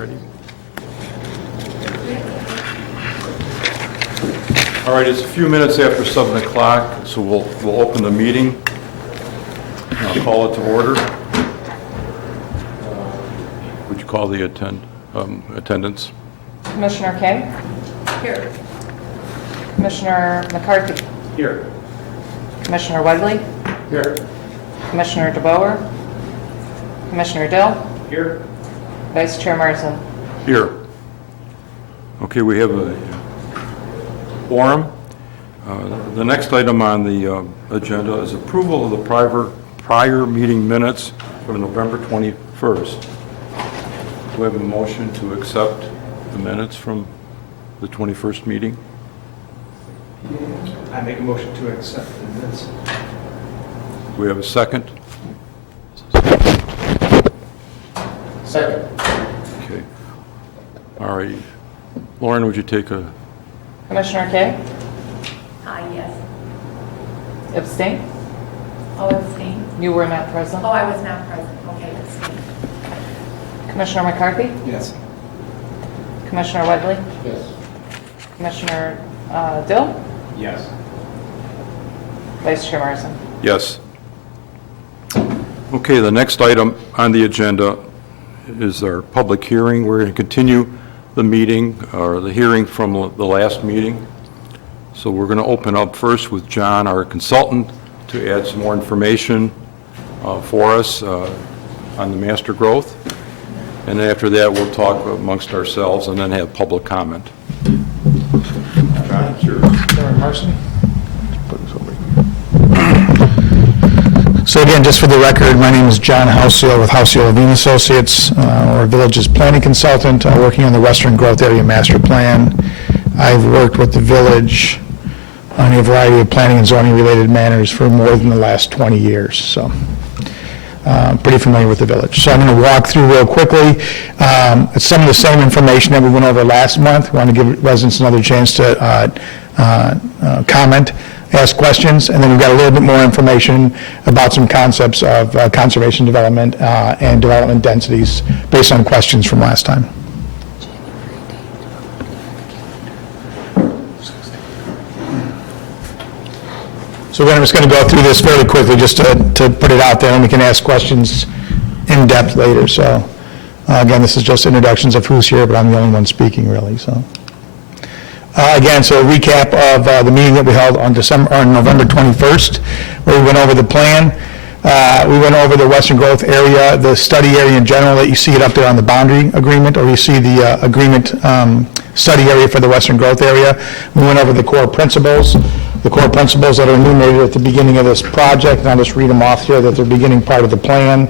ready? All right, it's a few minutes after 7 o'clock, so we'll open the meeting. I'll call it to order. Would you call the attendance? Commissioner Kay? Here. Commissioner McCarthy? Here. Commissioner Wegley? Here. Commissioner DeBoer? Commissioner Dill? Here. Vice Chair Marson? Here. Okay, we have a quorum. The next item on the agenda is approval of the prior meeting minutes from November 21st. Do we have a motion to accept the minutes from the 21st meeting? I make a motion to accept the minutes. Do we have a second? Second. Okay. All right. Lauren, would you take a... Commissioner Kay? Yes. Abstain? Oh, abstain. You were not present? Oh, I was not present. Okay, abstain. Commissioner McCarthy? Yes. Commissioner Wegley? Yes. Commissioner Dill? Yes. Vice Chair Marson? Yes. Okay, the next item on the agenda is our public hearing. We're going to continue the meeting, or the hearing from the last meeting. So we're going to open up first with John, our consultant, to add some more information for us on the master growth. And after that, we'll talk amongst ourselves and then have public comment. John, it's yours. Chairman Marson. So again, just for the record, my name is John Houseel with Houseel Levine Associates, or Village's planning consultant, working on the Western Growth Area Master Plan. I've worked with the Village on a variety of planning and zoning related matters for more than the last 20 years, so pretty familiar with the Village. So I'm going to walk through real quickly. It's some of the same information that we went over last month. We want to give residents another chance to comment, ask questions, and then we've got a little bit more information about some concepts of conservation development and development densities based on questions from last time. So we're just going to go through this fairly quickly just to put it out there, and we can ask questions in depth later. So again, this is just introductions of who's here, but I'm the only one speaking really. So. Again, so a recap of the meeting that we held on November 21st, where we went over the plan. We went over the Western Growth Area, the study area in general, that you see it up there on the boundary agreement, or you see the agreement study area for the Western Growth Area. We went over the core principles that are enumerated at the beginning of this project, and I'll just read them off here, that they're beginning part of the plan.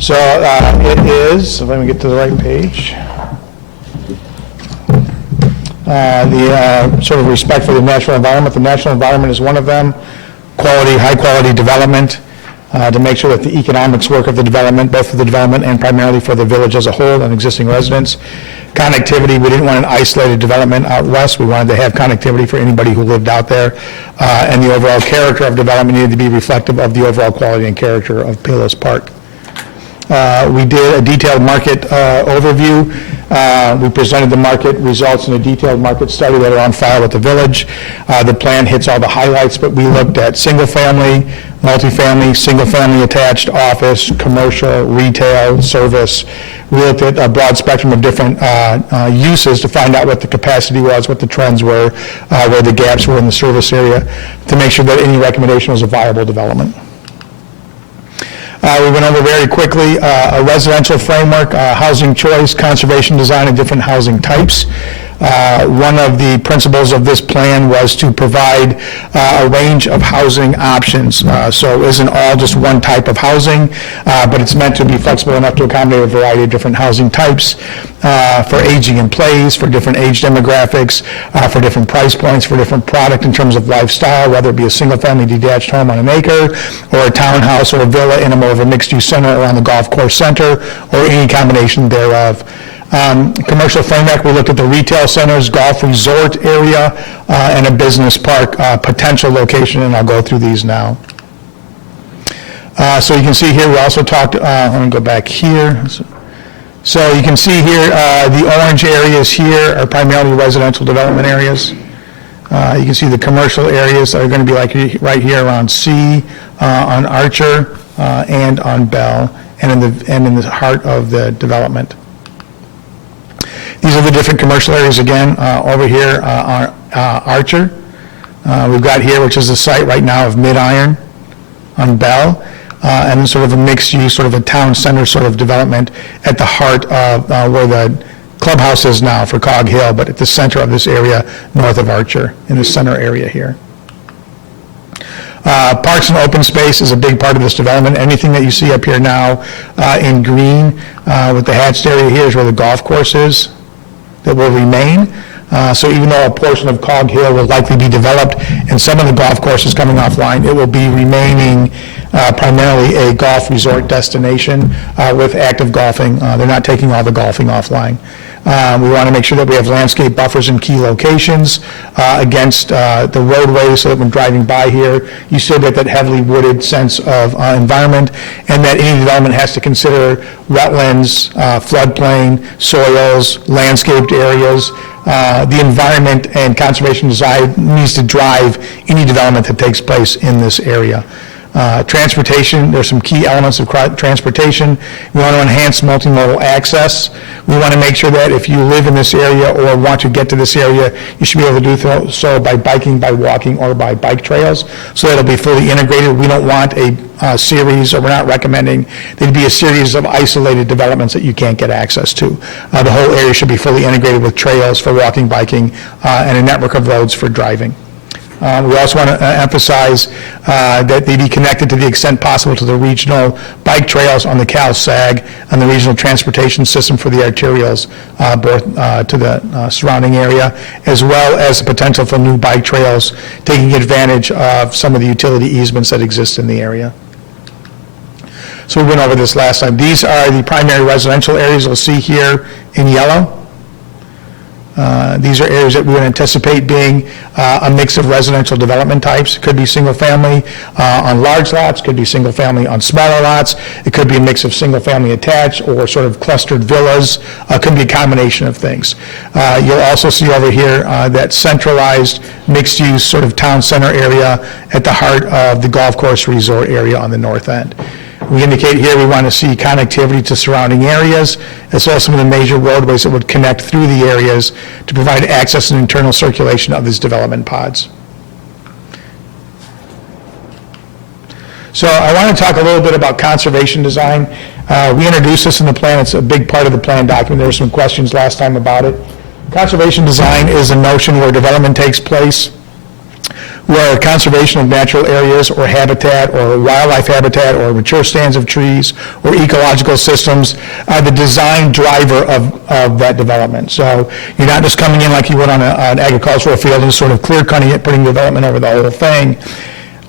So it is, if let me get to the right page, the sort of respect for the natural environment. The natural environment is one of them. High quality development, to make sure that the economics work of the development, both for the development and primarily for the village as a whole and existing residents. Connectivity, we didn't want an isolated development out west. We wanted to have connectivity for anybody who lived out there. And the overall character of development needed to be reflective of the overall quality and character of Palos Park. We did a detailed market overview. We presented the market results in a detailed market study that are on file with the village. The plan hits all the highlights, but we looked at single-family, multifamily, single-family attached, office, commercial, retail, service. We looked at a broad spectrum of different uses to find out what the capacity was, what the trends were, where the gaps were in the service area, to make sure that any recommendation was a viable development. We went over very quickly a residential framework, housing choice, conservation design, and different housing types. One of the principles of this plan was to provide a range of housing options. So it isn't all just one type of housing, but it's meant to be flexible enough to accommodate a variety of different housing types for aging in place, for different age demographics, for different price points, for different product in terms of lifestyle, whether it be a single-family detached home on an acre, or a townhouse or a villa in a more of a mixed-use center around the golf course center, or any combination thereof. Commercial framework, we looked at the retail centers, golf resort area, and a business park potential location, and I'll go through these now. So you can see here, we also talked, let me go back here. So you can see here, the orange areas here are primarily residential development areas. You can see the commercial areas are going to be like right here around C, on Archer, and on Bell, and in the heart of the development. These are the different commercial areas again. Over here are Archer. We've got here, which is the site right now of Mid-Iron on Bell, and then sort of a mixed-use, sort of a town center sort of development at the heart of where the clubhouse is now for Cog Hill, but at the center of this area north of Archer, in the center area here. Parks and open space is a big part of this development. Anything that you see up here now in green with the hatched area here is where the golf course is that will remain. So even though a portion of Cog Hill will likely be developed and some of the golf courses coming offline, it will be remaining primarily a golf resort destination with active golfing. They're not taking all the golfing offline. We want to make sure that we have landscape buffers in key locations against the roadways so that when driving by here, you still get that heavily wooded sense of environment, and that any development has to consider wetlands, floodplain, soils, landscaped areas. The environment and conservation design needs to drive any development that takes place in this area. Transportation, there's some key elements of transportation. We want to enhance multimodal access. We want to make sure that if you live in this area or want to get to this area, you should be able to do so by biking, by walking, or by bike trails, so that it'll be fully integrated. We don't want a series, or we're not recommending there'd be a series of isolated developments that you can't get access to. The whole area should be fully integrated with trails for walking, biking, and a network of roads for driving. We also want to emphasize that they be connected to the extent possible to the regional bike trails on the Cal-Sag and the regional transportation system for the arterials both to the surrounding area, as well as the potential for new bike trails, taking advantage of some of the utility easements that exist in the area. So we went over this last time. These are the primary residential areas you'll see here in yellow. These are areas that we would anticipate being a mix of residential development types. It could be single-family on large lots, could be single-family on smaller lots. It could be a mix of single-family attached or sort of clustered villas. It could be a combination of things. You'll also see over here that centralized mixed-use sort of town center area at the heart of the golf course resort area on the north end. We indicate here we want to see connectivity to surrounding areas, as well as some of the major roadways that would connect through the areas to provide access and internal circulation of these development pods. So I want to talk a little bit about conservation design. We introduced this in the plan. It's a big part of the plan document. There were some questions last time about it. Conservation design is a notion where development takes place, where conservation of natural areas or habitat or wildlife habitat or mature stands of trees or ecological systems are the design driver of that development. So you're not just coming in like you would on an agricultural field and sort of clear-cutting it, putting development over the whole thing.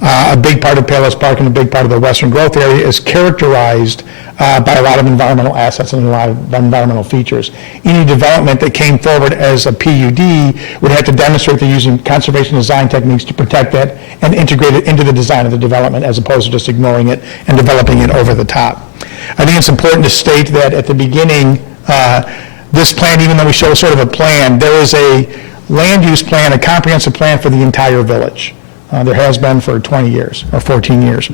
A big part of Palos Park and a big part of the Western Growth Area is characterized by a lot of environmental assets and a lot of environmental features. Any development that came forward as a PUD would have to demonstrate they're using conservation design techniques to protect that and integrate it into the design of the development, as opposed to just ignoring it and developing it over the top. I think it's important to state that at the beginning, this plan, even though we show sort of a plan, there is a land use plan, a comprehensive plan for the entire village. There has been for 20 years or 14 years.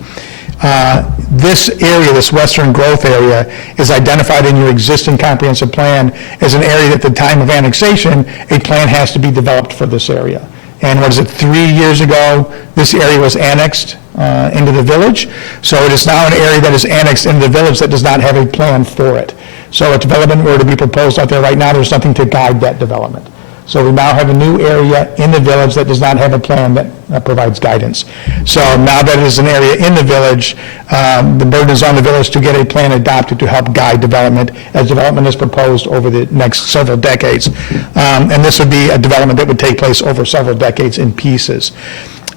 This area, this Western Growth Area, is identified in your existing comprehensive plan as an area that at the time of annexation, a plan has to be developed for this area. And what is it, 3 years ago, this area was annexed into the village. So it is now an area that is annexed into the village that does not have a plan for it. So if development were to be proposed out there right now, there's nothing to guide that development. So we now have a new area in the village that does not have a plan that provides guidance. So now that it is an area in the village, the burden is on the village to get a plan adopted to help guide development as development is proposed over the next several decades. And this would be a development that would take place over several decades in pieces.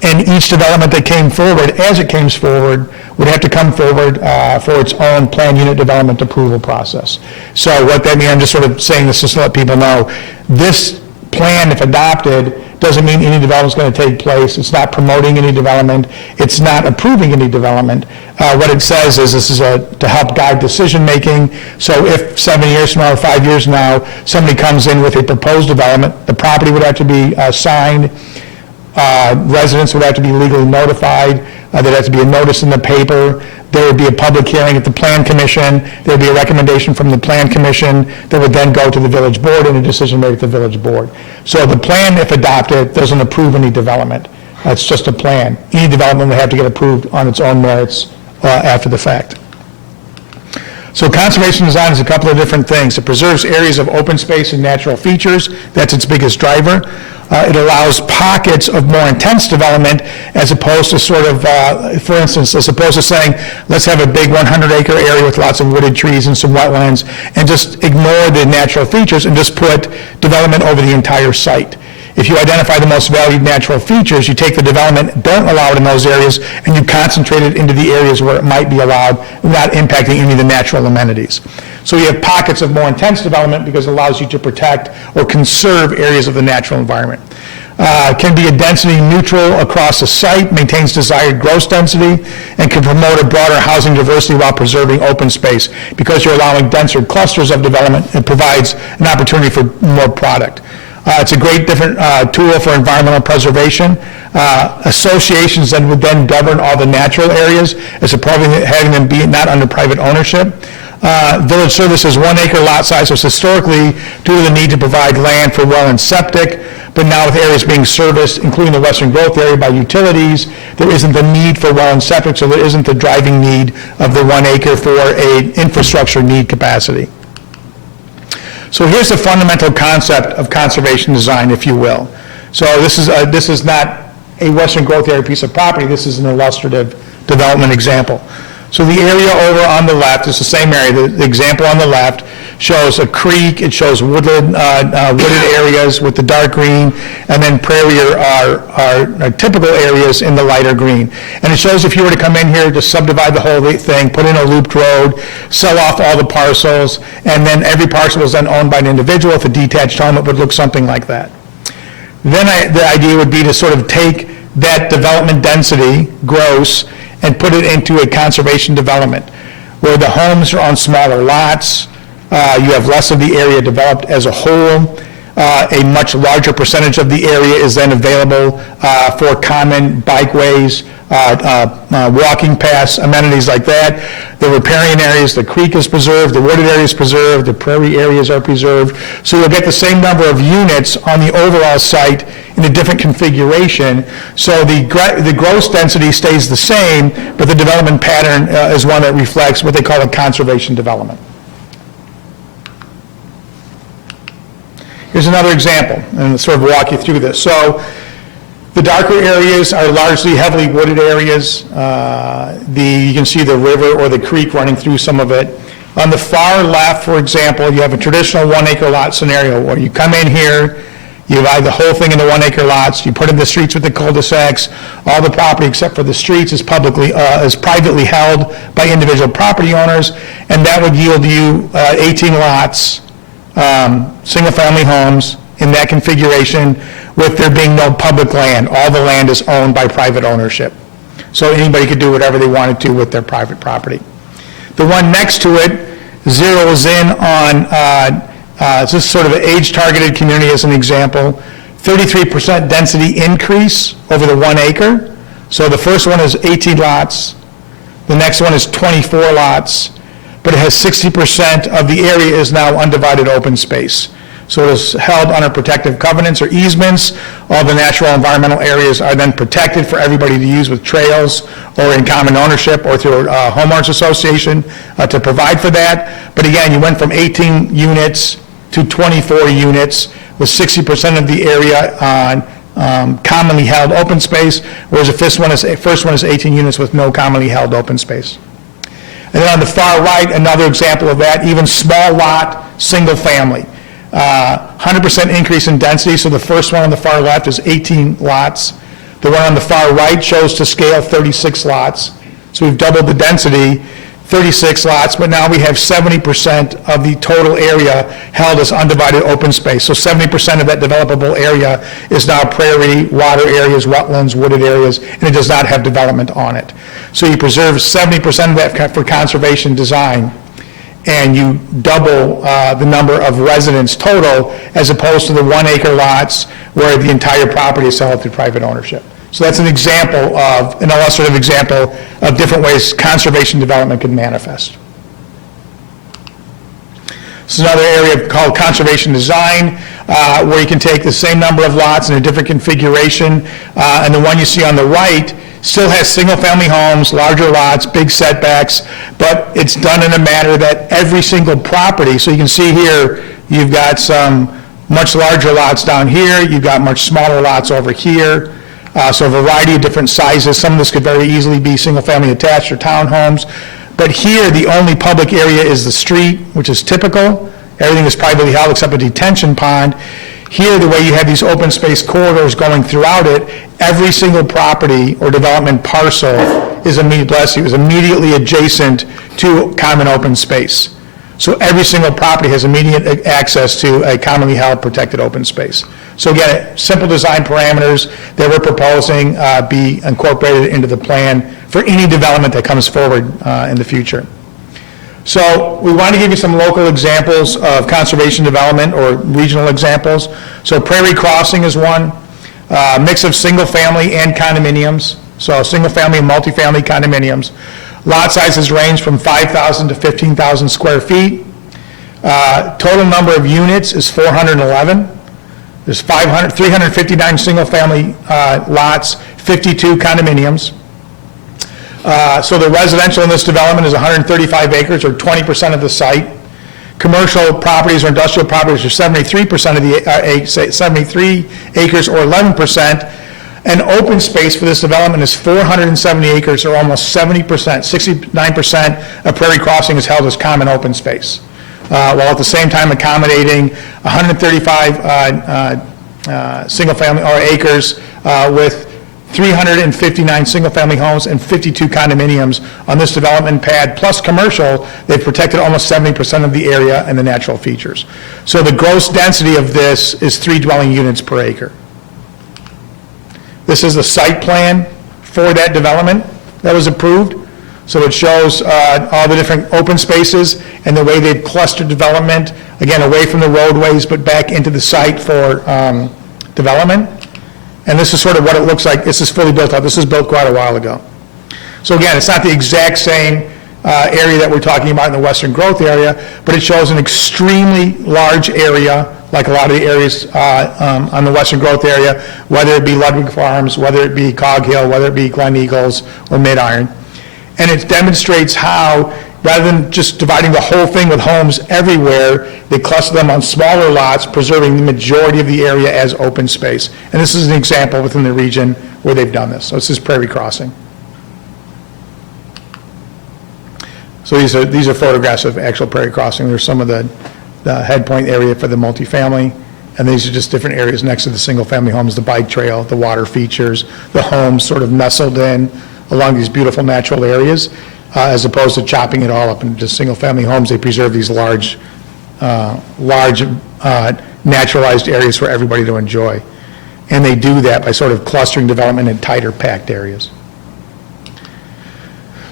And each development that came forward, as it came forward, would have to come forward for its own plan unit development approval process. So what that means, I'm just sort of saying this just to let people know, this plan, if adopted, doesn't mean any development's going to take place. It's not promoting any development. It's not approving any development. What it says is this is to help guide decision-making. So if 7 years from now or 5 years from now, somebody comes in with a proposed development, the property would have to be signed, residents would have to be legally notified, there'd have to be a notice in the paper, there would be a public hearing at the Plan Commission, there would be a recommendation from the Plan Commission that would then go to the village board and a decision made at the village board. So the plan, if adopted, doesn't approve any development. It's just a plan. Any development would have to get approved on its own merits after the fact. So conservation design is a couple of different things. It preserves areas of open space and natural features. That's its biggest driver. It allows pockets of more intense development as opposed to sort of, for instance, as opposed to saying, let's have a big 100-acre area with lots of wooded trees and some wetlands and just ignore the natural features and just put development over the entire site. If you identify the most valued natural features, you take the development, don't allow it in those areas, and you concentrate it into the areas where it might be allowed without impacting any of the natural amenities. So you have pockets of more intense development because it allows you to protect or conserve areas of the natural environment. Can be a density neutral across the site, maintains desired gross density, and can promote a broader housing diversity while preserving open space. Because you're allowing denser clusters of development, it provides an opportunity for more product. It's a great different tool for environmental preservation. Associations then would then govern all the natural areas as opposed to having them be not under private ownership. Village services 1 acre lot size was historically due to the need to provide land for well and septic, but now with areas being serviced, including the western growth area by utilities, there isn't the need for well and septic, so there isn't the driving need of the 1 acre for a infrastructure need capacity. So here's the fundamental concept of conservation design, if you will. So this is not a western growth area piece of property. This is an illustrative development example. So the area over on the left is the same area. The example on the left shows a creek. It shows wooded areas with the dark green, and then prairie are typical areas in the lighter green. And it shows if you were to come in here to subdivide the whole thing, put in a looped road, sell off all the parcels, and then every parcel was then owned by an individual. If a detached home, it would look something like that. Then the idea would be to sort of take that development density, gross, and put it into a conservation development, where the homes are on smaller lots, you have less of the area developed as a whole, a much larger percentage of the area is then available for common bikeways, walking paths, amenities like that. The riparian areas, the creek is preserved, the wooded area is preserved, the prairie areas are preserved. So you'll get the same number of units on the overall site in a different configuration. So the gross density stays the same, but the development pattern is one that reflects what they call a conservation development. Here's another example, and I'll sort of walk you through this. So the darker areas are largely heavily wooded areas. You can see the river or the creek running through some of it. On the far left, for example, you have a traditional 1 acre lot scenario where you come in here, you divide the whole thing into 1 acre lots, you put in the streets with the cul-de-sacs, all the property except for the streets is privately held by individual property owners, and that would yield you 18 lots, single-family homes in that configuration, with there being no public land. All the land is owned by private ownership. So anybody could do whatever they wanted to with their private property. The one next to it zeroes in on, it's just sort of an age-targeted community as an example, 33% density increase over the 1 acre. So the first one is 18 lots, the next one is 24 lots, but it has 60% of the area is now undivided open space. So it is held under protective covenants or easements. All the natural environmental areas are then protected for everybody to use with trails or in common ownership or through a homeowners association to provide for that. But again, you went from 18 units to 24 units with 60% of the area on commonly held open space, whereas the first one is 18 units with no commonly held open space. And then on the far right, another example of that, even small lot, single family. 100% increase in density, so the first one on the far left is 18 lots. The one on the far right shows to scale 36 lots. So we've doubled the density, 36 lots, but now we have 70% of the total area held as undivided open space. So 70% of that developable area is now prairie, water areas, wetlands, wooded areas, and it does not have development on it. So you preserve 70% of that for conservation design, and you double the number of residents total, as opposed to the 1 acre lots where the entire property is held through private ownership. So that's an example of, an illustrative example of different ways conservation development can manifest. This is another area called conservation design, where you can take the same number of lots in a different configuration, and the one you see on the right still has single-family homes, larger lots, big setbacks, but it's done in a manner that every single property, so you can see here, you've got some much larger lots down here, you've got much smaller lots over here, so a variety of different sizes. Some of this could very easily be single-family attached or townhomes. But here, the only public area is the street, which is typical. Everything is privately held except a detention pond. Here, the way you have these open space corridors going throughout it, every single property or development parcel is immediately adjacent to common open space. So every single property has immediate access to a commonly held protected open space. So again, simple design parameters that we're proposing be incorporated into the plan for any development that comes forward in the future. So we want to give you some local examples of conservation development or regional examples. So Prairie Crossing is one, mix of single-family and condominiums. So single-family and multifamily condominiums. Lot sizes range from 5,000 to 15,000 square feet. Total number of units is 411. There's 359 single-family lots, 52 condominiums. So the residential in this development is 135 acres, or 20% of the site. Commercial properties or industrial properties are 73% of the 73 acres, or 11%. And open space for this development is 470 acres, or almost 70%. 69% of Prairie Crossing is held as common open space, while at the same time accommodating 135 single-family or acres with 359 single-family homes and 52 condominiums on this development pad, plus commercial. They've protected almost 70% of the area and the natural features. So the gross density of this is 3 dwelling units per acre. This is the site plan for that development that was approved. So it shows all the different open spaces and the way they've clustered development, again, away from the roadways, but back into the site for development. And this is sort of what it looks like. This is fully built up. This was built quite a while ago. So again, it's not the exact same area that we're talking about in the Western Growth area, but it shows an extremely large area, like a lot of the areas on the Western Growth area, whether it be Ludwig Farms, whether it be Cog Hill, whether it be Glen Eagles or Mid-Iron. And it demonstrates how, rather than just dividing the whole thing with homes everywhere, they cluster them on smaller lots, preserving the majority of the area as open space. And this is an example within the region where they've done this. So this is Prairie Crossing. So these are photographs of actual Prairie Crossing. There's some of the head point area for the multifamily, and these are just different areas next to the single-family homes, the bike trail, the water features, the homes sort of nestled in along these beautiful natural areas, as opposed to chopping it all up into just single-family homes. They preserve these large naturalized areas for everybody to enjoy. And they do that by sort of clustering development in tighter packed areas.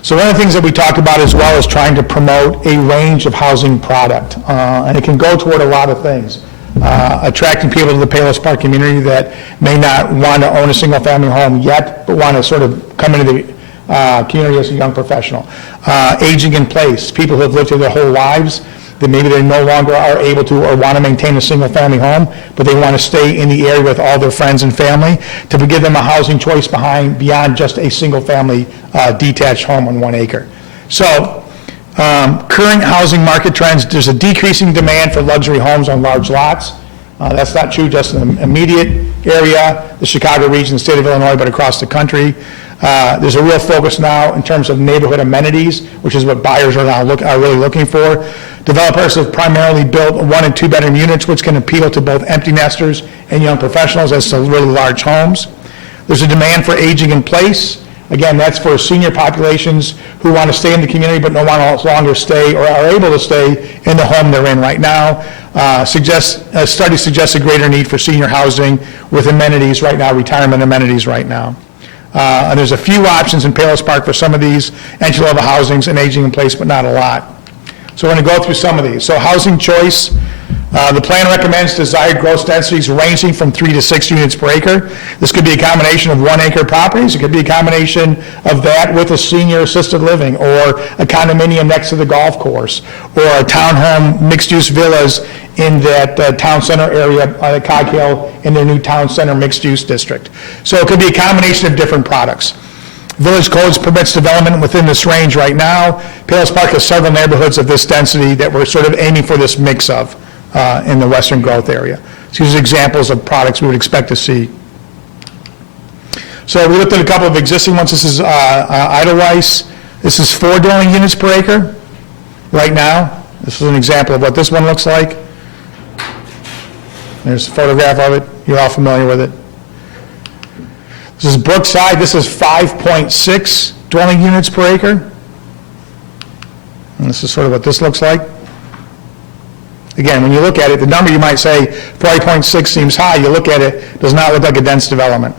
So one of the things that we talk about as well is trying to promote a range of housing product. And it can go toward a lot of things. Attracting people to the Palos Park community that may not want to own a single-family home yet, but want to sort of come into the community as a young professional. Aging in place, people who have lived here their whole lives, that maybe they no longer are able to or want to maintain a single-family home, but they want to stay in the area with all their friends and family, to give them a housing choice beyond just a single-family detached home on 1 acre. So current housing market trends, there's a decreasing demand for luxury homes on large lots. That's not true just in the immediate area, the Chicago region, the state of Illinois, but across the country. There's a real focus now in terms of neighborhood amenities, which is what buyers are now really looking for. Developers have primarily built 1- and 2-bedroom units, which can appeal to both empty nesters and young professionals as to really large homes. There's a demand for aging in place, Again, that's for senior populations who want to stay in the community but no longer stay or are able to stay in the home they're in right now. A study suggests a greater need for senior housing with amenities right now, retirement amenities right now. And there's a few options in Palos Park for some of these entry-level housings and aging in place, but not a lot. So we're going to go through some of these. So housing choice, the plan recommends desired gross densities ranging from 3 to 6 units per acre. This could be a combination of 1-acre properties. It could be a combination of that with a senior assisted living or a condominium next to the golf course or a townhome mixed-use villas in that town center area, Cog Hill, in their new town center mixed-use district. So it could be a combination of different products. Village codes permits development within this range right now. Palos Park has several neighborhoods of this density that we're sort of aiming for this mix of in the western growth area. So these are examples of products we would expect to see. So we looked at a couple of existing ones. This is Edelweiss. This is 4 dwelling units per acre right now. This is an example of what this one looks like. There's a photograph of it. You're all familiar with it. This is Brookside. This is 5.6 dwelling units per acre. And this is sort of what this looks like. Again, when you look at it, the number you might say 5.6 seems high. You look at it, it does not look like a dense development.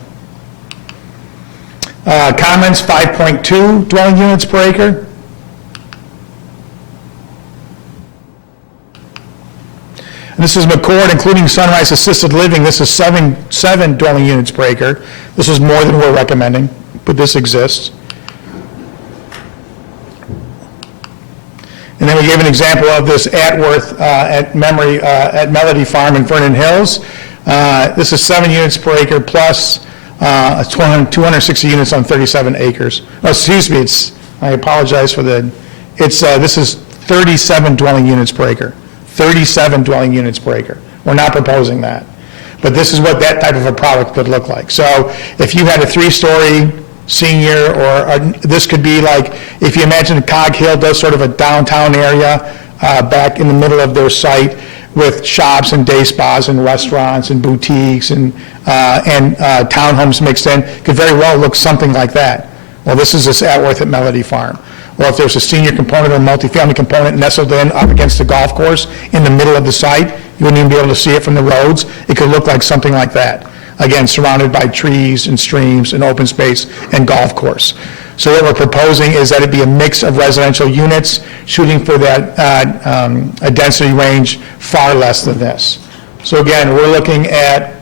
Commons, 5.2 dwelling units per acre. And this is McCord, including Sunrise Assisted Living. This is seven dwelling units per acre. This is more than we're recommending, but this exists. And then we gave an example of this Atworth at Melody Farm in Vernon Hills. This is 7 units per acre plus 260 units on 37 acres. Oh, excuse me, I apologize for this is 37 dwelling units per acre. 37 dwelling units per acre. We're not proposing that. But this is what that type of a product could look like. So if you had a 3-story senior, or this could be like, if you imagine Cog Hill does sort of a downtown area back in the middle of their site with shops and day spas and restaurants and boutiques and townhomes mixed in, could very well look something like that. Well, this is this Atworth at Melody Farm. Or if there's a senior component or multifamily component nestled in up against the golf course in the middle of the site, you wouldn't even be able to see it from the roads. It could look like something like that. Again, surrounded by trees and streams and open space and golf course. So what we're proposing is that it be a mix of residential units, shooting for that a density range far less than this. So again, we're looking at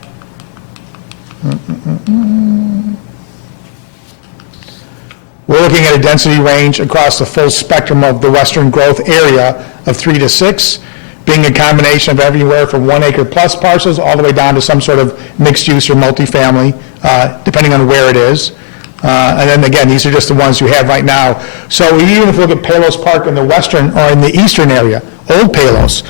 a density range across the full spectrum of the western growth area of 3 to 6, being a combination of everywhere from 1-acre plus parcels all the way down to some sort of mixed use or multifamily, depending on where it is. And then again, these are just the ones you have right now. So even if we look at Palos Park in the western or in the eastern area, Old Palos,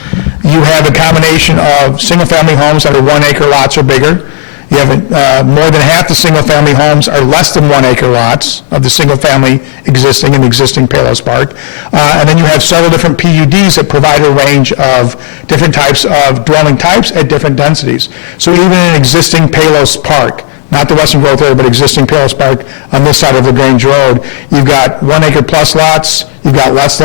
you have a combination of single-family homes that are 1-acre lots or bigger. You have more than half the single-family homes are less than 1-acre lots of the single-family existing in the existing Palos Park. And then you have several different PUDs that provide a range of different types of dwelling types at different densities. So even in existing Palos Park, not the western growth area, but existing Palos Park on this side of LaGrange Road, you've got 1-acre plus lots, you've got lots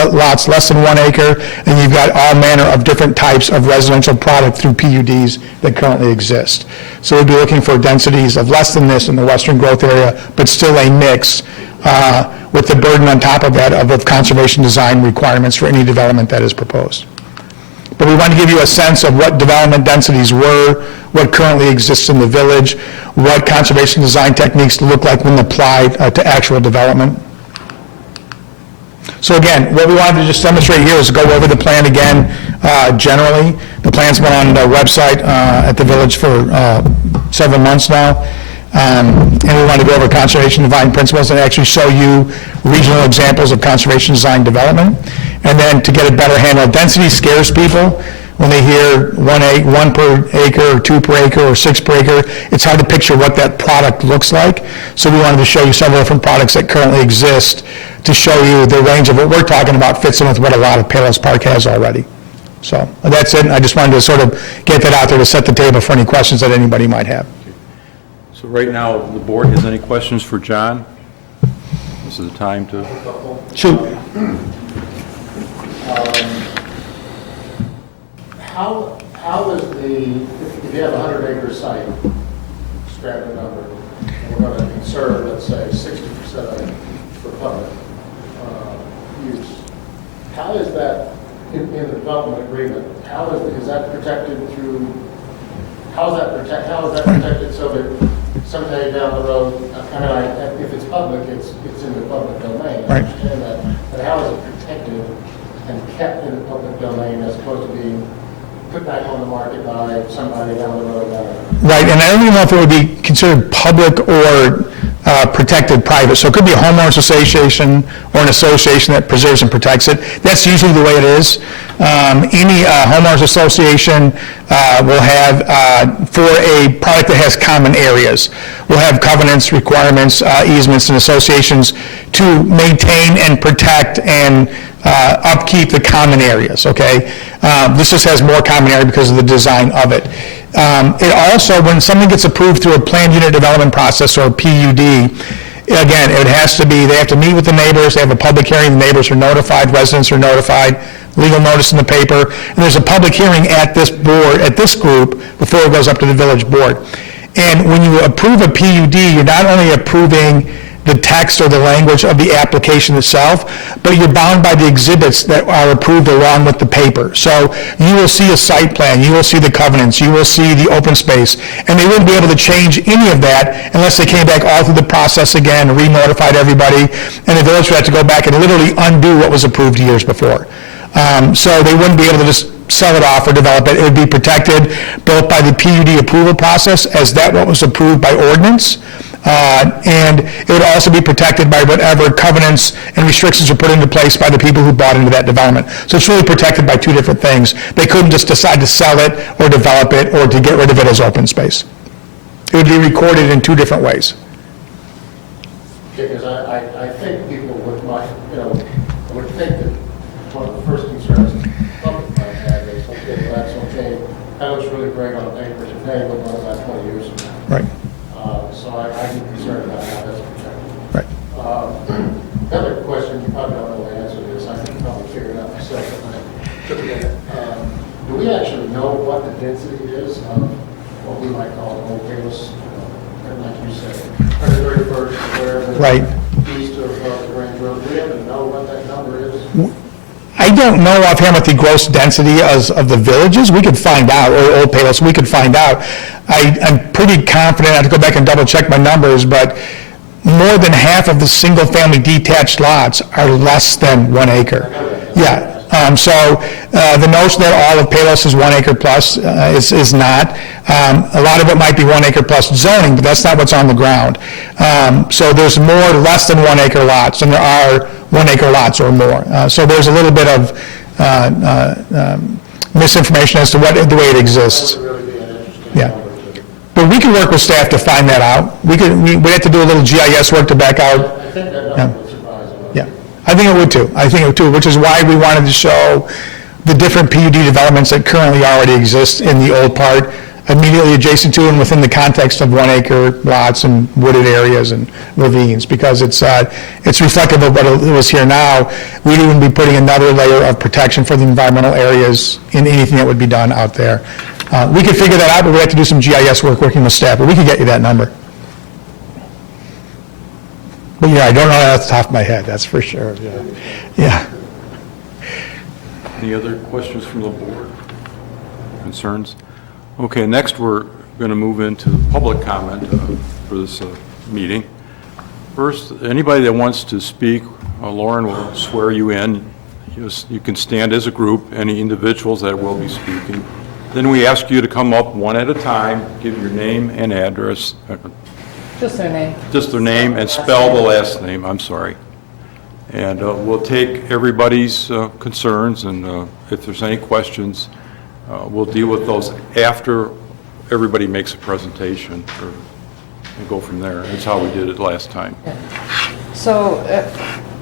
less than 1 acre, and you've got all manner of different types of residential product through PUDs that currently exist. So we'd be looking for densities of less than this in the western growth area, but still a mix with the burden on top of that of conservation design requirements for any development that is proposed. But we want to give you a sense of what development densities were, what currently exists in the village, what conservation design techniques look like when applied to actual development. So again, what we wanted to just demonstrate here is go over the plan again generally. The plan's been on the website at the village for several months now. And we want to go over conservation design principles and actually show you regional examples of conservation design development. And then to get a better handle, density scares people. When they hear 1 per acre, or 2 per acre, or 6 per acre, it's hard to picture what that product looks like. So we wanted to show you several different products that currently exist to show you the range of what we're talking about fits in with what a lot of Palos Park has already. So that's it. I just wanted to sort of get that out there to set the table for any questions that anybody might have. So right now, the board has any questions for John? is the time to, Shoot. How is if you have a 100-acre site, scrap the number, and we're going to conserve, let's say, 60% of it for public use, how is that in the development agreement? Is that protected through, how is that protected so that someday down the road, if it's public, it's in the public domain. I Right. understand that, but how is it protected and kept in the public domain as opposed to being put back on the market by somebody down the road? Right, and I don't even know if it would be considered public or protected private. So it could be a homeowners association or an association that preserves and protects it. That's usually the way it is. Any homeowners association will have, for a product that has common areas, will have covenants, requirements, easements, and associations to maintain and protect and upkeep the common areas, okay? This just has more common area because of the design of it. It also, when something gets approved through a planned unit development process or PUD, again, it has to be, they have to meet with the neighbors, they have a public hearing, the neighbors are notified, residents are notified, legal notice in the paper, and there's a public hearing at this board, at this group, before it goes up to the village board. And when you approve a PUD, you're not only approving the text or the language of the application itself, but you're bound by the exhibits that are approved along with the paper. So you will see a site plan, you will see the covenants, you will see the open space, and they wouldn't be able to change any of that unless they came back all through the process again, re-notified everybody, and the village would have to go back and literally undo what was approved years before. So they wouldn't be able to just sell it off or develop it. It would be protected both by the PUD approval process, as that what was approved by ordinance, and it would also be protected by whatever covenants and restrictions are put into place by the people who bought into that development. So it's really protected by two different things. They couldn't just decide to sell it or develop it or to get rid of it as open space. It would be recorded in two different ways. Because I think people would would think that one of the first concerns the public might have is, okay, well, that's okay, that looks really great on paper today, but what about 20 years from now? Right, So I'm concerned about how that's protected. right. The other question, you probably don't know the answer to this, I can probably figure it out myself. Do we actually know what the density is of what we might call Old Palos, like you said, 131st, wherever? Right. East of the Range Road, do we ever know what that number is? I don't know offhand what the gross density of the villages. We could find out, or Old Palos, we could find out. I'm pretty confident, I have to go back and double check my numbers, but more than half of the single-family detached lots are less than 1 acre. Yeah, so the notion that all of Palos is 1 acre plus is not. A lot of it might be 1 acre plus zoning, but that's not what's on the ground. So there's more less than 1 acre lots than there are 1 acre lots or more. So there's a little bit of misinformation as to the way it exists. That would really be an interesting Yeah. number to. But we could work with staff to find that out. We'd have to do a little GIS work to back out. I think that number would surprise me. Yeah, I think it would too. I think it would too, which is why we wanted to show the different PUD developments that currently already exist in the old part, immediately adjacent to and within the context of 1 acre lots and wooded areas and ravines, because it's reflective of what it was here now. We'd even be putting another layer of protection for the environmental areas in anything that would be done out there. We could figure that out, but we'd have to do some GIS work working with staff, but we could get you that number. But yeah, I don't know that off the top of my head, that's for sure, yeah. Yeah. any other questions from the board? Concerns? Okay, next we're going to move into public comment for this meeting. First, anybody that wants to speak, Lauren will swear you in. You can stand as a group, any individuals that will be speaking. Then we ask you to come up one at a time, give your name and address, Just their name. just their name and spell the last name, I'm sorry. And we'll take everybody's concerns, and if there's any questions, we'll deal with those after everybody makes a presentation, and go from there. That's how we did it last time. So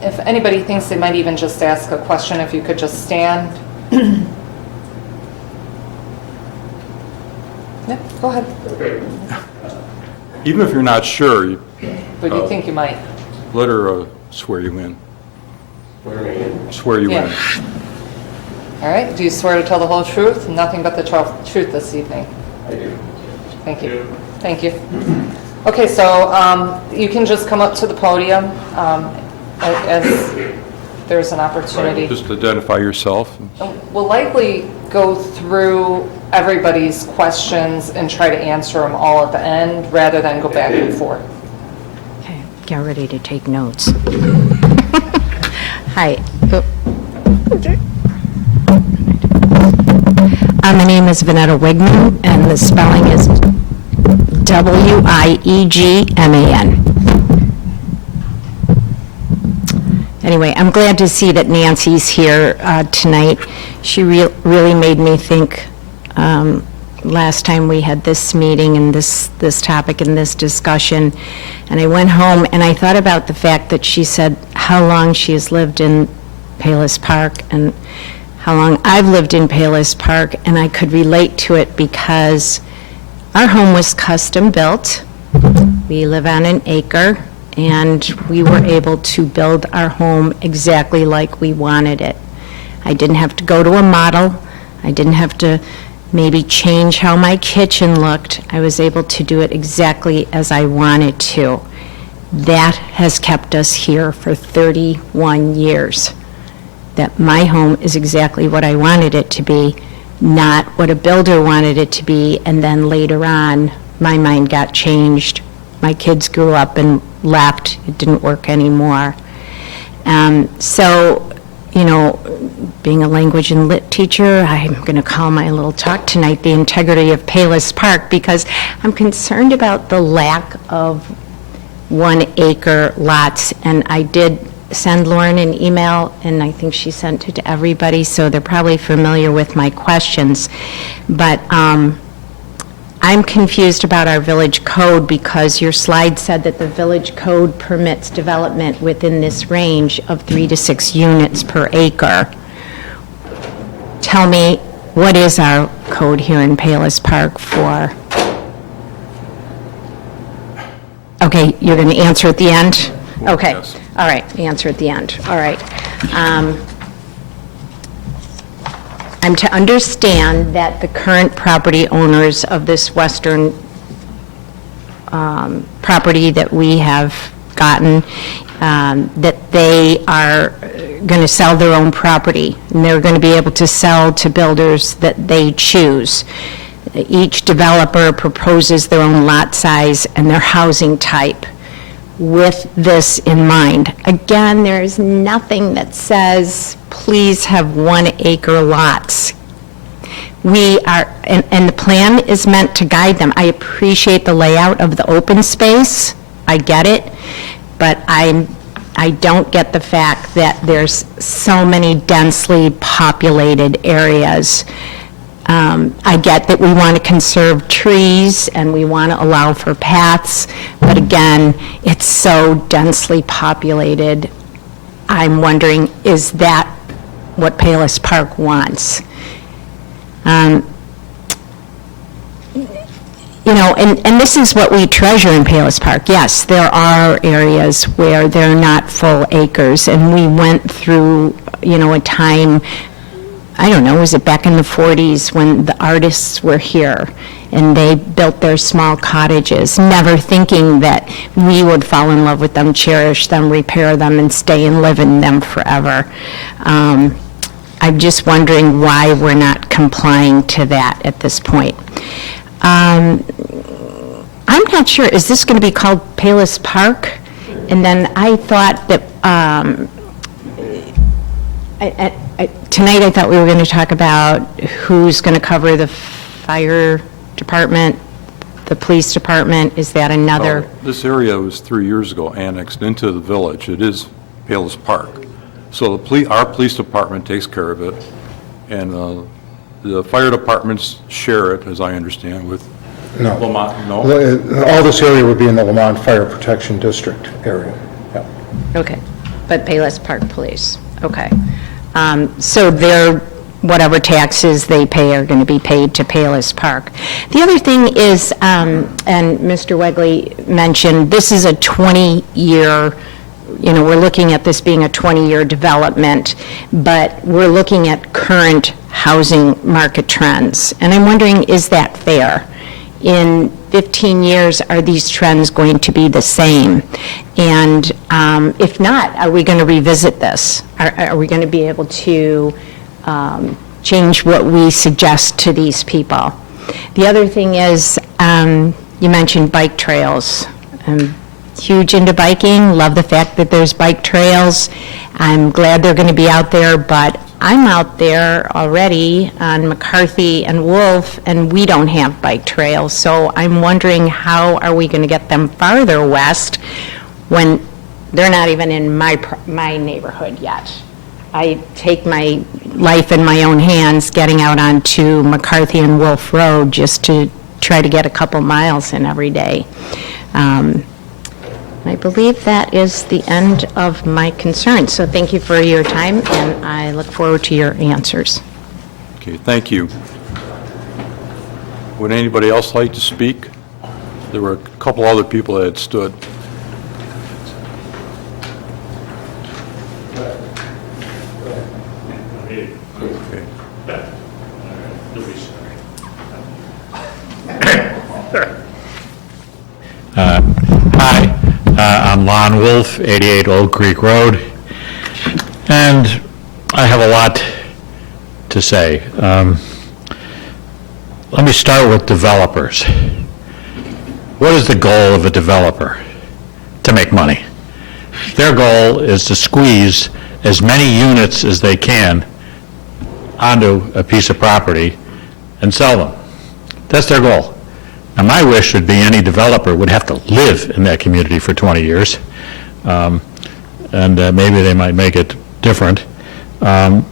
if anybody thinks they might even just ask a question, if you could just stand. Yeah, go ahead. Even if you're not sure, But you think you might. let her swear you in. Swear me in. Swear you in. Yeah. All right, do you swear to tell the whole truth, and nothing but the truth this evening? I do. Thank you. Thank you. Okay, so you can just come up to the podium as there's an opportunity. Just identify yourself. We'll likely go through everybody's questions and try to answer them all at the end, rather than go back and forth. Okay, get ready to take notes. Hi. My name is Vanetta Wigman, and the spelling is Wiegman. Anyway, I'm glad to see that Nancy's here tonight. She really made me think last time we had this meeting and this topic and this discussion, and I went home and I thought about the fact that she said how long she has lived in Palos Park and how long I've lived in Palos Park, and I could relate to it because our home was custom built. We live on an acre, and we were able to build our home exactly like we wanted it. I didn't have to go to a model. I didn't have to maybe change how my kitchen looked. I was able to do it exactly as I wanted to. That has kept us here for 31 years. That my home is exactly what I wanted it to be, not what a builder wanted it to be, and then later on, my mind got changed. My kids grew up and left. It didn't work anymore. So, you know, being a language and lit teacher, I'm going to call my little talk tonight the integrity of Palos Park, because I'm concerned about the lack of 1 acre lots, and I did send Lauren an email, and I think she sent it to everybody, so they're probably familiar with my questions. But I'm confused about our village code, because your slide said that the village code permits development within this range of 3 to 6 units per acre. Tell me, what is our code here in Palos Park for? Okay, you're going to answer at the end? Okay. Yes. All right, answer at the end. All right. I'm to understand that the current property owners of this western property that we have gotten, that they are going to sell their own property, and they're going to be able to sell to builders that they choose. Each developer proposes their own lot size and their housing type with this in mind. Again, there is nothing that says, please have 1 acre lots. We are, and the plan is meant to guide them. I appreciate the layout of the open space. I get it, but I don't get the fact that there's so many densely populated areas. I get that we want to conserve trees and we want to allow for paths, but again, it's so densely populated. I'm wondering, is that what Palos Park wants? You know, and this is what we treasure in Palos Park. Yes, there are areas where they're not full acres, and we went through, you know, a time, I don't know, was it back in the 40s when the artists were here and they built their small cottages, never thinking that we would fall in love with them, cherish them, repair them, and stay and live in them forever. I'm just wondering why we're not complying to that at this point. I'm not sure, is this going to be called Palos Park? And then I thought that, tonight I thought we were going to talk about who's going to cover the fire department, the police department. Is that another? Well, this area was 3 years ago annexed into the village. It is Palos Park. So our police department takes care of it, and the fire departments share it, as I understand, with No. Lamont. No? All this area would be in the Lamont Fire Protection District area. Yeah. Okay, but Palos Park Police, okay. So their, whatever taxes they pay are going to be paid to Palos Park. The other thing is, and Mr. Wegley mentioned, this is a 20-year we're looking at this being a 20-year development, but we're looking at current housing market trends. And I'm wondering, is that fair? In 15 years, are these trends going to be the same? And if not, are we going to revisit this? Are we going to be able to change what we suggest to these people? The other thing is, you mentioned bike trails. I'm huge into biking, love the fact that there's bike trails. I'm glad they're going to be out there, but I'm out there already on McCarthy and Wolf, and we don't have bike trails. So I'm wondering, how are we going to get them farther west when they're not even in my neighborhood yet? I take my life in my own hands getting out onto McCarthy and Wolf Road just to try to get a couple miles in every day. I believe that is the end of my concerns. So thank you for your time, and I look forward to your answers. Okay, thank you. Would anybody else like to speak? There were a couple other people that had stood. Okay. Hi, I'm Lon Wolf, 88 Old Creek Road, and I have a lot to say. Let me start with developers. What is the goal of a developer? To make money. Their goal is to squeeze as many units as they can onto a piece of property and sell them. That's their goal. Now, my wish would be any developer would have to live in that community for 20 years, and maybe they might make it different. I'm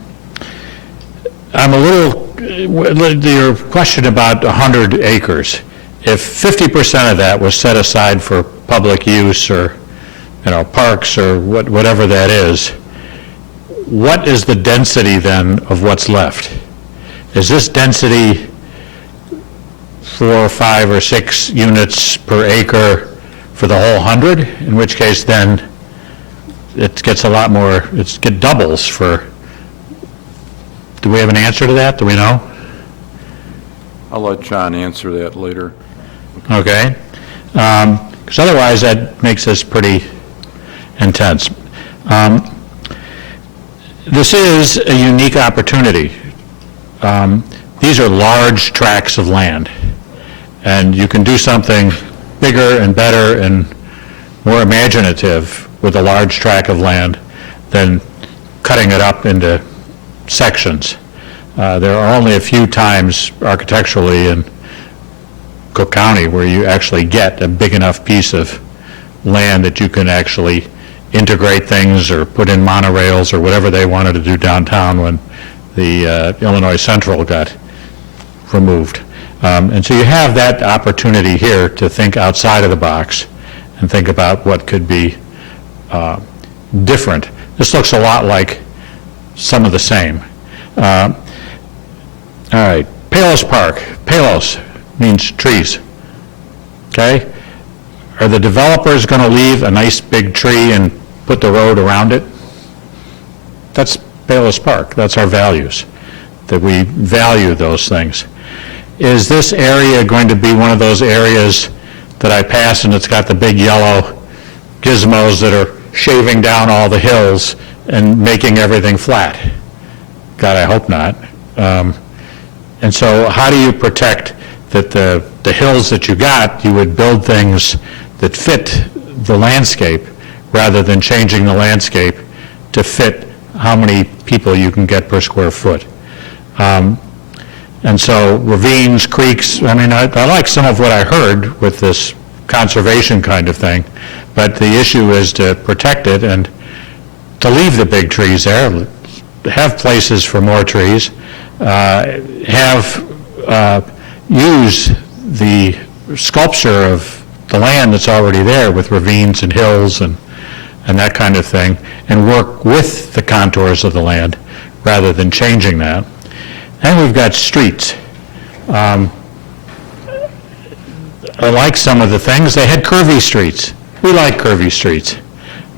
a little, your question about 100 acres, if 50% of that was set aside for public use or, parks or whatever that is, what is the density then of what's left? Is this density 4 or 5 or 6 units per acre for the whole 100, in which case then it gets a lot more, it doubles for, do we have an answer to that? Do we know? I'll let John answer that later. Okay. Because otherwise that makes this pretty intense. This is a unique opportunity. These are large tracts of land. And you can do something bigger and better and more imaginative with a large tract of land than cutting it up into sections. There are only a few times architecturally in Cook County where you actually get a big enough piece of land that you can actually integrate things or put in monorails or whatever they wanted to do downtown when the Illinois Central got removed. And so you have that opportunity here to think outside of the box and think about what could be different. This looks a lot like some of the same. All right, Palos Park. Palos means trees, okay? Are the developers going to leave a nice big tree and put the road around it? That's Palos Park. That's our values, that we value those things. Is this area going to be one of those areas that I pass and it's got the big yellow gizmos that are shaving down all the hills and making everything flat? God, I hope not. And so how do you protect that the hills that you got, you would build things that fit the landscape rather than changing the landscape to fit how many people you can get per square foot? And so ravines, creeks, I mean, I like some of what I heard with this conservation kind of thing, but the issue is to protect it and to leave the big trees there, have places for more trees, use the sculpture of the land that's already there with ravines and hills and that kind of thing, and work with the contours of the land rather than changing that. And we've got streets. I like some of the things. They had curvy streets. We like curvy streets.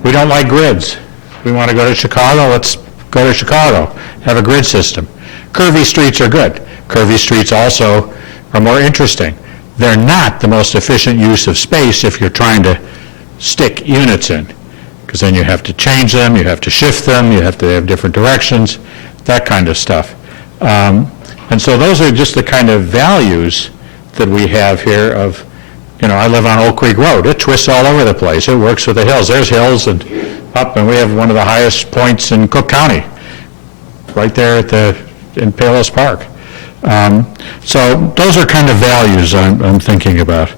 We don't like grids. We want to go to Chicago, let's go to Chicago, have a grid system. Curvy streets are good. Curvy streets also are more interesting. They're not the most efficient use of space if you're trying to stick units in, because then you have to change them, you have to shift them, you have to have different directions, that kind of stuff. And so those are just the kind of values that we have here of, I live on Oak Creek Road. It twists all over the place. It works with the hills. There's hills and up, and we have one of the highest points in Cook County, right there in Palos Park. So those are kind of values I'm thinking about.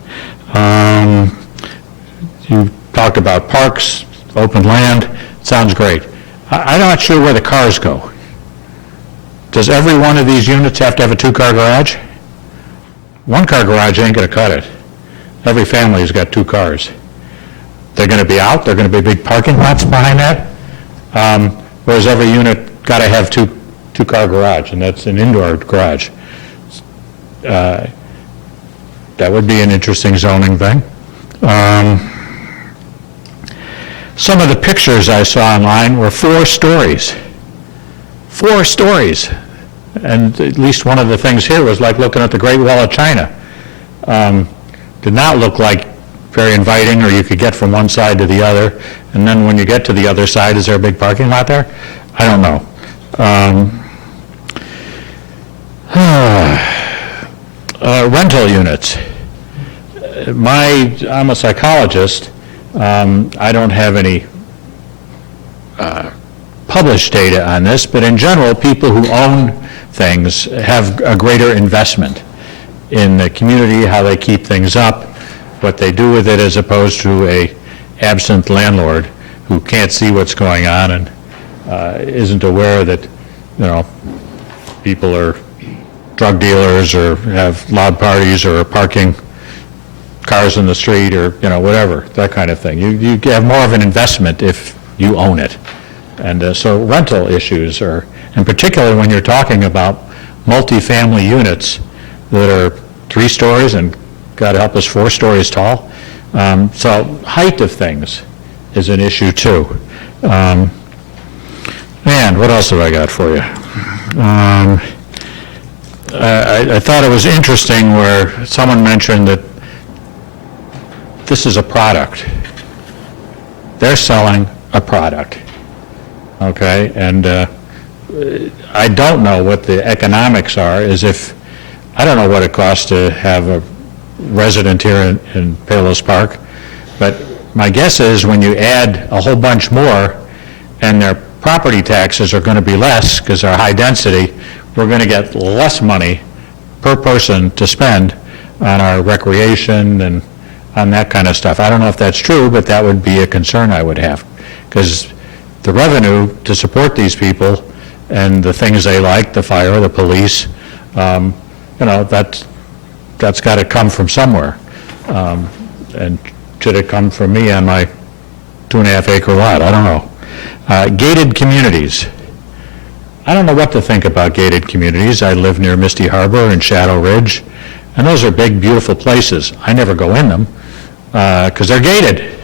You talked about parks, open land. Sounds great. I'm not sure where the cars go. Does every one of these units have to have a two-car garage? One-car garage ain't going to cut it. Every family's got 2 cars. They're going to be out, they're going to be big parking lots behind that, whereas every unit got to have two-car garage, and that's an indoor garage. That would be an interesting zoning thing. Some of the pictures I saw online were 4 stories. 4 stories. And at least one of the things here was like looking at the Great Wall of China. Did not look like very inviting, or you could get from one side to the other. And then when you get to the other side, is there a big parking lot there? I don't know. Rental units. I'm a psychologist. I don't have any published data on this, but in general, people who own things have a greater investment in the community, how they keep things up, what they do with it, as opposed to a absent landlord who can't see what's going on and isn't aware that, people are drug dealers or have loud parties or are parking cars in the street or, whatever, that kind of thing. You have more of an investment if you own it. And so rental issues are, and particularly when you're talking about multifamily units that are 3 stories and, God help us, 4 stories tall. So height of things is an issue too. And what else have I got for you? I thought it was interesting where someone mentioned that this is a product. They're selling a product, okay? And I don't know what the economics are, I don't know what it costs to have a resident here in Palos Park, but my guess is when you add a whole bunch more and their property taxes are going to be less because they're high density, we're going to get less money per person to spend on our recreation and on that kind of stuff. I don't know if that's true, but that would be a concern I would have, because the revenue to support these people and the things they like, the fire, the police, that's got to come from somewhere. And should it come from me on my 2.5 acre lot? I don't know. Gated communities. I don't know what to think about gated communities. I live near Misty Harbor and Shadow Ridge, and those are big, beautiful places. I never go in them because they're gated.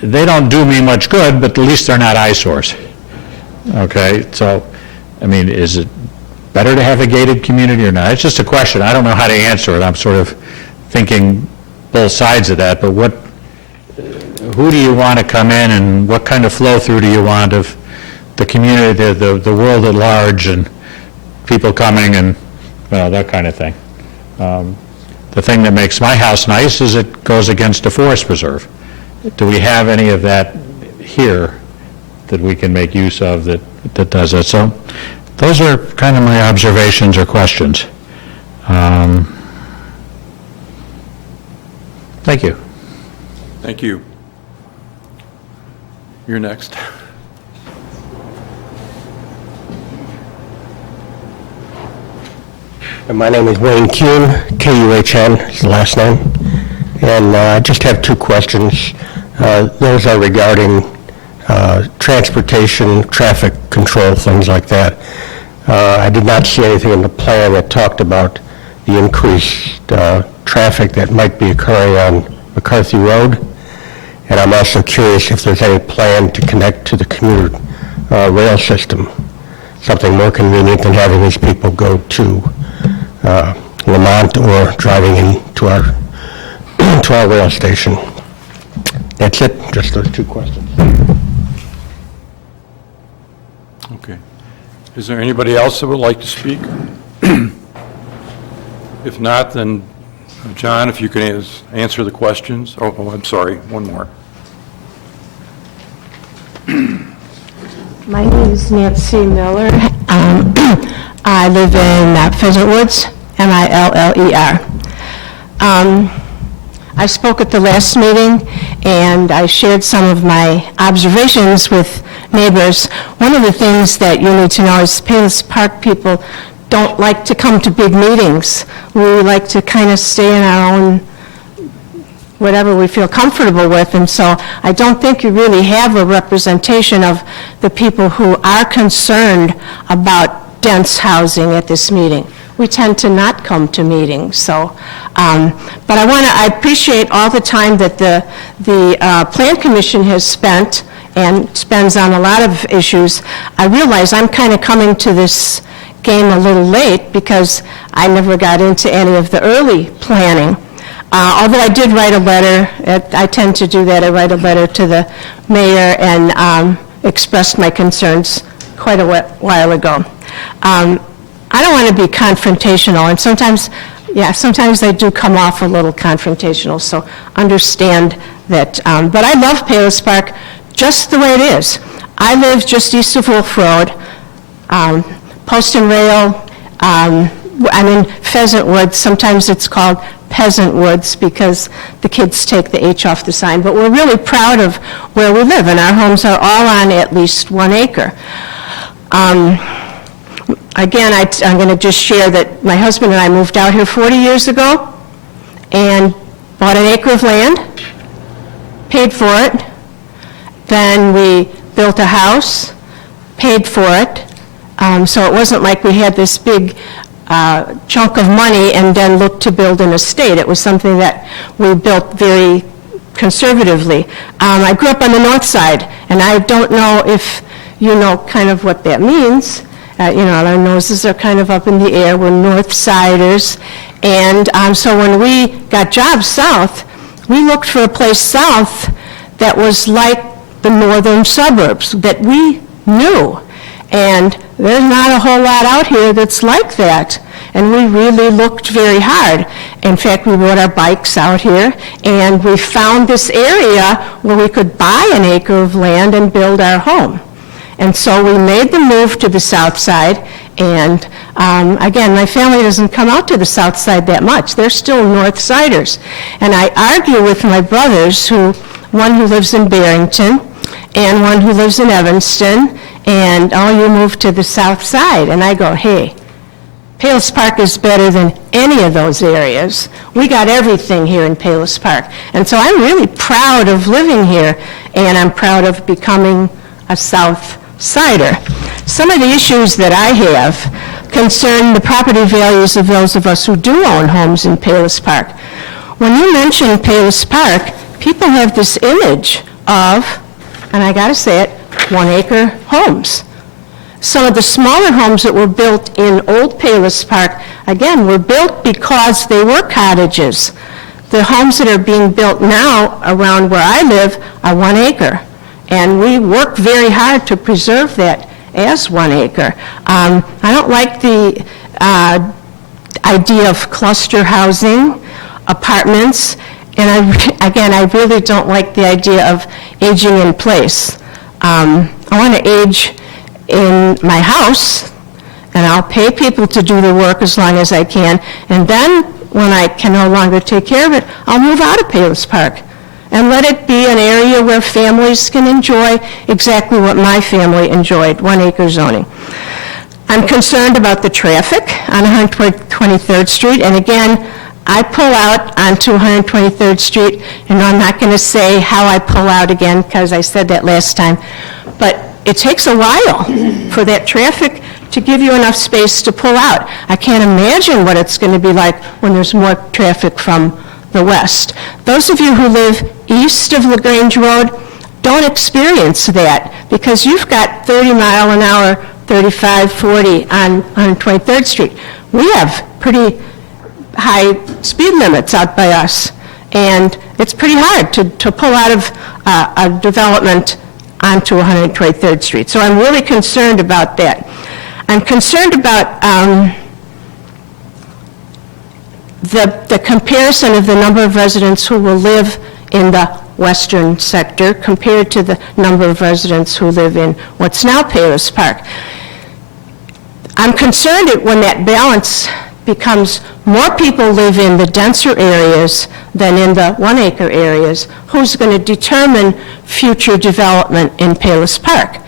They don't do me much good, but at least they're not eyesores. Okay, so, is it better to have a gated community or not? It's just a question. I don't know how to answer it. I'm sort of thinking both sides of that, but who do you want to come in, and what kind of flow-through do you want of the community, the world at large, and people coming, and that kind of thing. The thing that makes my house nice is it goes against a forest preserve. Do we have any of that here that we can make use of that does that? So those are kind of my observations or questions. Thank you. Thank you. You're next. My name is Wayne Kuhn, K-U-H-N is the last name. And I just have 2 questions. Those are regarding transportation, traffic control, things like that. I did not see anything in the plan that talked about the increased traffic that might be occurring on McCarthy Road. And I'm also curious if there's any plan to connect to the commuter rail system, something more convenient than having these people go to Lamont or driving into our, to our rail station. That's it, just those two questions. Okay. Is there anybody else that would like to speak? If not, then, John, if you can answer the questions. Oh, I'm sorry, one more. My name is Nancy Miller. I live in Pheasant Woods, Miller. I spoke at the last meeting, and I shared some of my observations with neighbors. One of the things that you need to know is Palos Park people don't like to come to big meetings. We like to kind of stay in our own whatever we feel comfortable with, and so I don't think you really have a representation of the people who are concerned about dense housing at this meeting. We tend to not come to meetings, so, but I appreciate all the time that the Plan Commission has spent and spends on a lot of issues. I realize I'm kind of coming to this game a little late because I never got into any of the early planning. Although I did write a letter, I tend to do that, I write a letter to the mayor and expressed my concerns quite a while ago. I don't want to be confrontational, and sometimes they do come off a little confrontational, so understand that. But I love Palos Park just the way it is. I live just east of Wolf Road, Post and Rail. I'm in Pheasant Woods. Sometimes it's called Peasant Woods because the kids take the H off the sign. But we're really proud of where we live, and our homes are all on at least 1 acre. Again, I'm going to just share that my husband and I moved out here 40 years ago and bought an acre of land, paid for it. Then we built a house, paid for it. So it wasn't like we had this big chunk of money and then looked to build an estate. It was something that we built very conservatively. I grew up on the north side, and I don't know if you know kind of what that means. Our noses are kind of up in the air. We're North Siders. And so when we got jobs south, we looked for a place south that was like the northern suburbs that we knew. And there's not a whole lot out here that's like that. And we really looked very hard. In fact, we rode our bikes out here, and we found this area where we could buy an acre of land and build our home. And so we made the move to the south side, and again, my family doesn't come out to the south side that much. They're still North Siders. And I argue with my brothers, one who lives in Barrington and one who lives in Evanston, and you moved to the south side. And I go, hey, Palos Park is better than any of those areas. We got everything here in Palos Park. And so I'm really proud of living here, and I'm proud of becoming a South Sider. Some of the issues that I have concern the property values of those of us who do own homes in Palos Park. When you mention Palos Park, people have this image of, and I gotta say it, 1 acre homes. Some of the smaller homes that were built in Old Palos Park, again, were built because they were cottages. The homes that are being built now around where I live are 1 acre. And we work very hard to preserve that as 1 acre. I don't like the idea of cluster housing, apartments, and I really don't like the idea of aging in place. I want to age in my house, and I'll pay people to do the work as long as I can, and then when I can no longer take care of it, I'll move out of Palos Park and let it be an area where families can enjoy exactly what my family enjoyed, 1 acre zoning. I'm concerned about the traffic on 123rd Street, and again, I pull out onto 123rd Street, and I'm not going to say how I pull out again because I said that last time, but it takes a while for that traffic to give you enough space to pull out. I can't imagine what it's going to be like when there's more traffic from the west. Those of you who live east of LaGrange Road don't experience that because you've got 30 mile an hour, 35, 40 on 23rd Street. We have pretty high speed limits out by us, and it's pretty hard to pull out of a development onto 123rd Street. So I'm really concerned about that. I'm concerned about the comparison of the number of residents who will live in the western sector compared to the number of residents who live in what's now Palos Park. I'm concerned when that balance becomes more people live in the denser areas than in the 1 acre areas. Who's going to determine future development in Palos Park?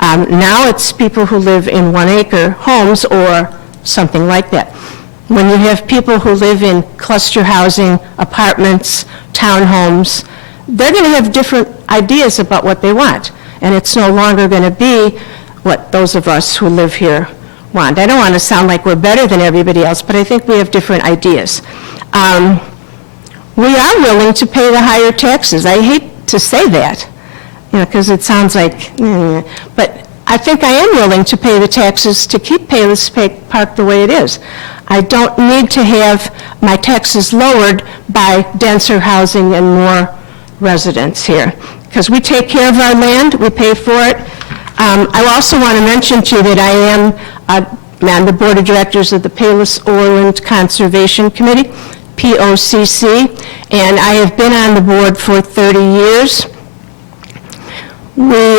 Now it's people who live in 1 acre homes or something like that. When you have people who live in cluster housing, apartments, townhomes, they're going to have different ideas about what they want. And it's no longer going to be what those of us who live here want. I don't want to sound like we're better than everybody else, but I think we have different ideas. We are willing to pay the higher taxes. I hate to say that, because it sounds like, but I think I am willing to pay the taxes to keep Palos Park the way it is. I don't need to have my taxes lowered by denser housing and more residents here, because we take care of our land, we pay for it. I also want to mention to you that I am on the Board of Directors of the Palos Orland Conservation Committee, POCC, and I have been on the board for 30 years.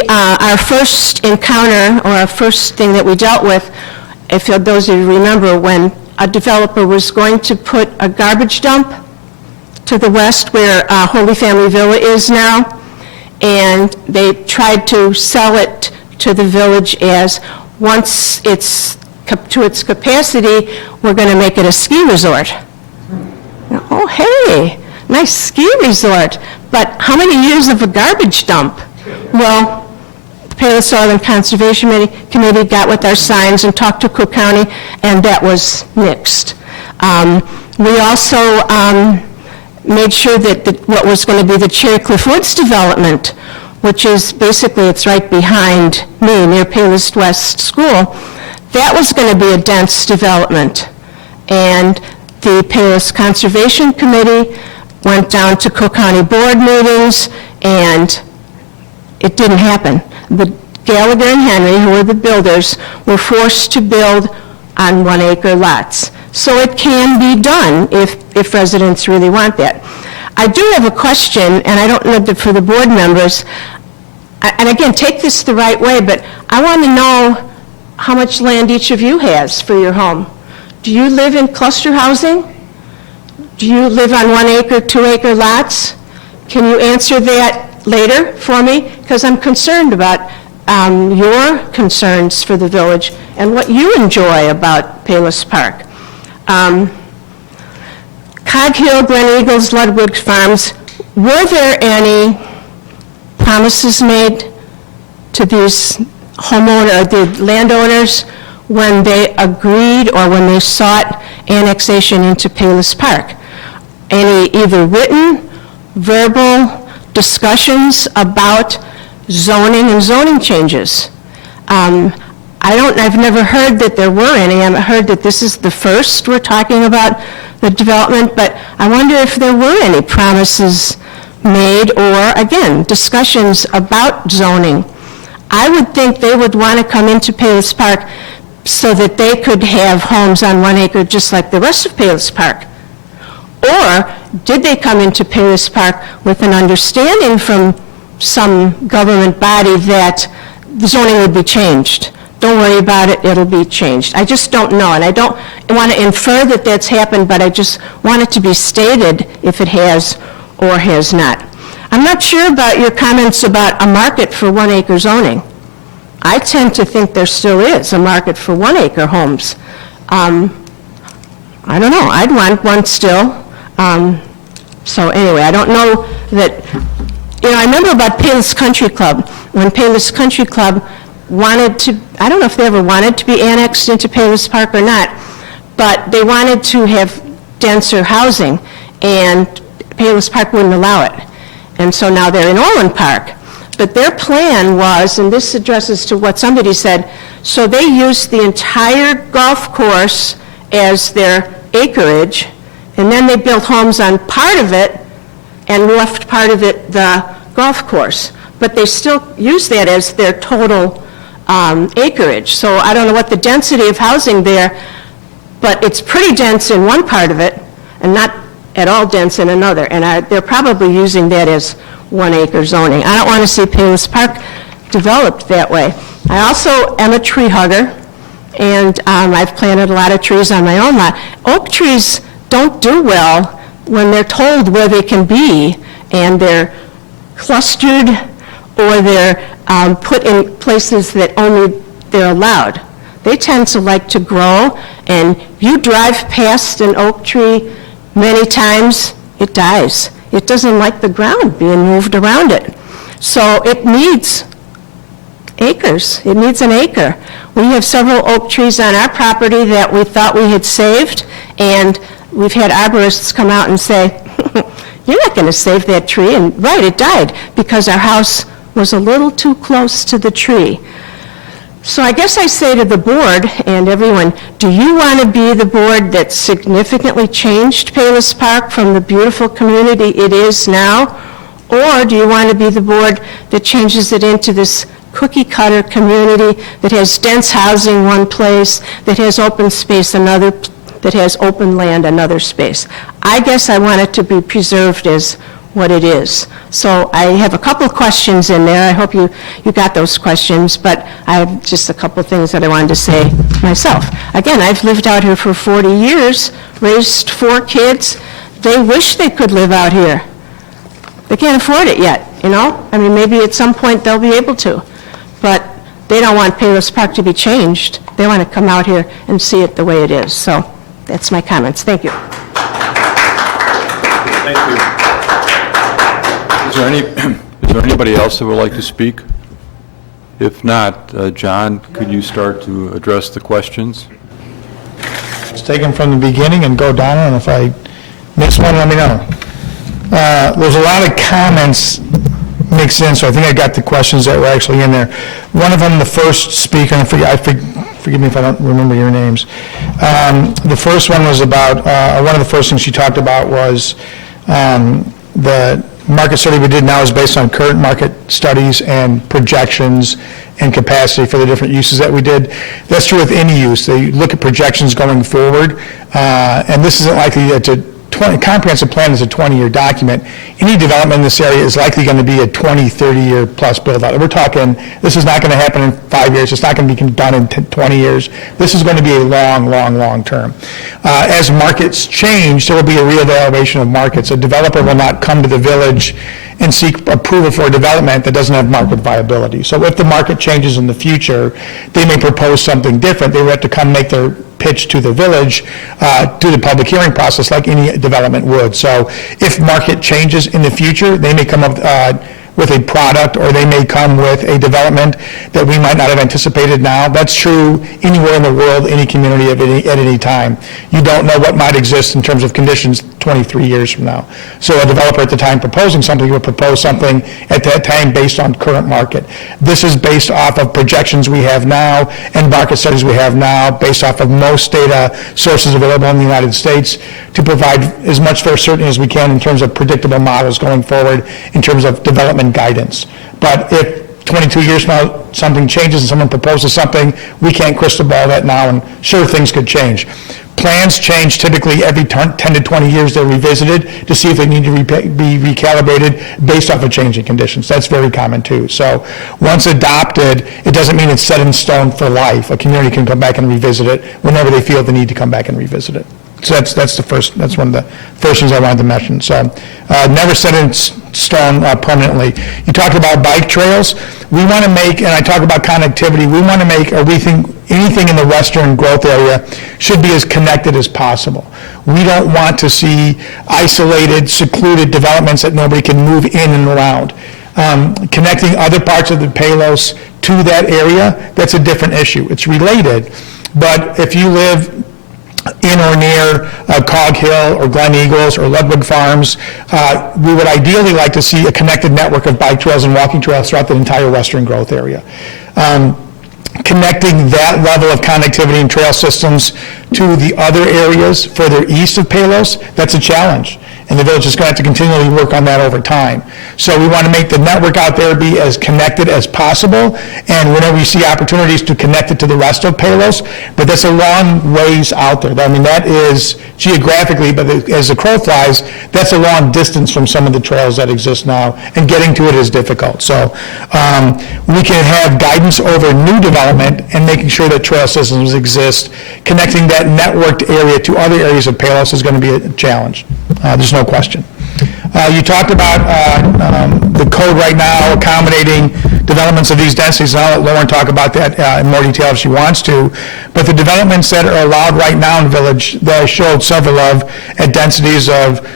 Our first encounter, or our first thing that we dealt with, if those of you remember, when a developer was going to put a garbage dump to the west where Holy Family Villa is now, and they tried to sell it to the village as, once it's to its capacity, we're going to make it a ski resort. Oh, hey, nice ski resort, but how many years of a garbage dump? Well, the Palos Orland Conservation Committee got with our signs and talked to Cook County, and that was nixed. We also made sure that what was going to be the Cherry Cliff Woods development, which is basically, it's right behind me, near Palos West School, that was going to be a dense development. And the Palos Conservation Committee went down to Cook County Board meetings, and it didn't happen. The Gallagher and Henry, who were the builders, were forced to build on 1 acre lots. So it can be done if residents really want that. I do have a question, and I don't know that for the board members, and again, take this the right way, but I want to know how much land each of you has for your home. Do you live in cluster housing? Do you live on 1 acre, 2 acre lots? Can you answer that later for me? Because I'm concerned about your concerns for the village and what you enjoy about Palos Park. Cog Hill, Glen Eagles, Ludwig Farms, were there any promises made to these the landowners when they agreed or when they sought annexation into Palos Park? Any either written, verbal discussions about zoning and zoning changes? I've never heard that there were any. I've heard that this is the first we're talking about the development, but I wonder if there were any promises made or, again, discussions about zoning. I would think they would want to come into Palos Park so that they could have homes on 1 acre just like the rest of Palos Park. Or did they come into Palos Park with an understanding from some government body that the zoning would be changed? Don't worry about it, it'll be changed. I just don't know, and I don't want to infer that that's happened, but I just want it to be stated if it has or has not. I'm not sure about your comments about a market for 1 acre zoning. I tend to think there still is a market for 1 acre homes. I don't know, I'd want one still. So anyway, I don't know that, I remember about Palos Country Club, when Palos Country Club wanted to, I don't know if they ever wanted to be annexed into Palos Park or not, but they wanted to have denser housing. and Payless Park wouldn't allow it. And so now they're in Orland Park. But their plan was, and this addresses to what somebody said, so they used the entire golf course as their acreage, and then they built homes on part of it and left part of it the golf course. But they still use that as their total acreage. So I don't know what the density of housing there, but it's pretty dense in one part of it and not at all dense in another. And they're probably using that as 1 acre zoning. I don't want to see Payless Park developed that way. I also am a tree hugger, and I've planted a lot of trees on my own lot. Oak trees don't do well when they're told where they can be, and they're clustered, or they're put in places that only they're allowed. They tend to like to grow, and you drive past an oak tree many times, it dies. It doesn't like the ground being moved around it. So it needs acres. It needs an acre. We have several oak trees on our property that we thought we had saved, and we've had arborists come out and say, you're not going to save that tree. And right, it died because our house was a little too close to the tree. So I guess I say to the board and everyone, do you want to be the board that significantly changed Payless Park from the beautiful community it is now? Or do you want to be the board that changes it into this cookie-cutter community that has dense housing one place, that has open space another, that has open land another space? I guess I want it to be preserved as what it is. So I have a couple of questions in there. I hope you got those questions, but I have just a couple of things that I wanted to say myself. Again, I've lived out here for 40 years, raised 4 kids. They wish they could live out here. They can't afford it yet, you know? I mean, maybe at some point they'll be able to, but they don't want Payless Park to be changed. They want to come out here and see it the way it is. So that's my comments. Thank you. Thank you. Is there anybody else that would like to speak? If not, John, could you start to address the questions? Let's take them from the beginning and go down, and if I miss one, let me know. There's a lot of comments mixed in, so I think I got the questions that were actually in there. One of them, the first speaker, and forgive me if I don't remember your names. The first one was about, one of the first things she talked about was the market study we did now is based on current market studies and projections and capacity for the different uses that we did. That's true with any use. They look at projections going forward, and this isn't likely to comprehensive plan is a 20-year document. Any development in this area is likely going to be a 20, 30-year plus build-out. We're talking, this is not going to happen in 5 years. It's not going to be done in 20 years. This is going to be a long, long, long term. As markets change, there will be a reevaluation of markets. A developer will not come to the village and seek approval for a development that doesn't have market viability. So if the market changes in the future, they may propose something different. They would have to come make their pitch to the village through the public hearing process like any development would. So if market changes in the future, they may come up with a product, or they may come with a development that we might not have anticipated now. That's true anywhere in the world, any community at any time. You don't know what might exist in terms of conditions 23 years from now. So a developer at the time proposing something would propose something at that time based on current market. This is based off of projections we have now and market studies we have now, based off of most data sources available in the United States, to provide as much fair certainty as we can in terms of predictable models going forward in terms of development guidance. But if 22 years from now something changes and someone proposes something, we can't crystal ball that now, and sure, things could change. Plans change typically every 10 to 20 years. They're revisited to see if they need to be recalibrated based off of changing conditions. That's very common too. So once adopted, it doesn't mean it's set in stone for life. A community can come back and revisit it whenever they feel the need to come back and revisit it. So that's one of the first things I wanted to mention. So never set in stone permanently. You talked about bike trails. We want to make, and I talk about connectivity, we want to make, or we think anything in the western growth area should be as connected as possible. We don't want to see isolated, secluded developments that nobody can move in and around. Connecting other parts of the Palos to that area, that's a different issue. It's related, but if you live in or near Cog Hill or Glen Eagles or Ludwig Farms. We would ideally like to see a connected network of bike trails and walking trails throughout the entire western growth area. Connecting that level of connectivity and trail systems to the other areas further east of Palos, that's a challenge. And the village is going to have to continually work on that over time. So we want to make the network out there be as connected as possible, and whenever we see opportunities to connect it to the rest of Palos, but that's a long ways out there. I mean, that is geographically, but as the crow flies, that's a long distance from some of the trails that exist now, and getting to it is difficult. So we can have guidance over new development and making sure that trail systems exist. Connecting that networked area to other areas of Palos is going to be a challenge. There's no question. You talked about the code right now accommodating developments of these densities, and I'll let Lauren talk about that in more detail if she wants to. But the developments that are allowed right now in the village that I showed several of at densities of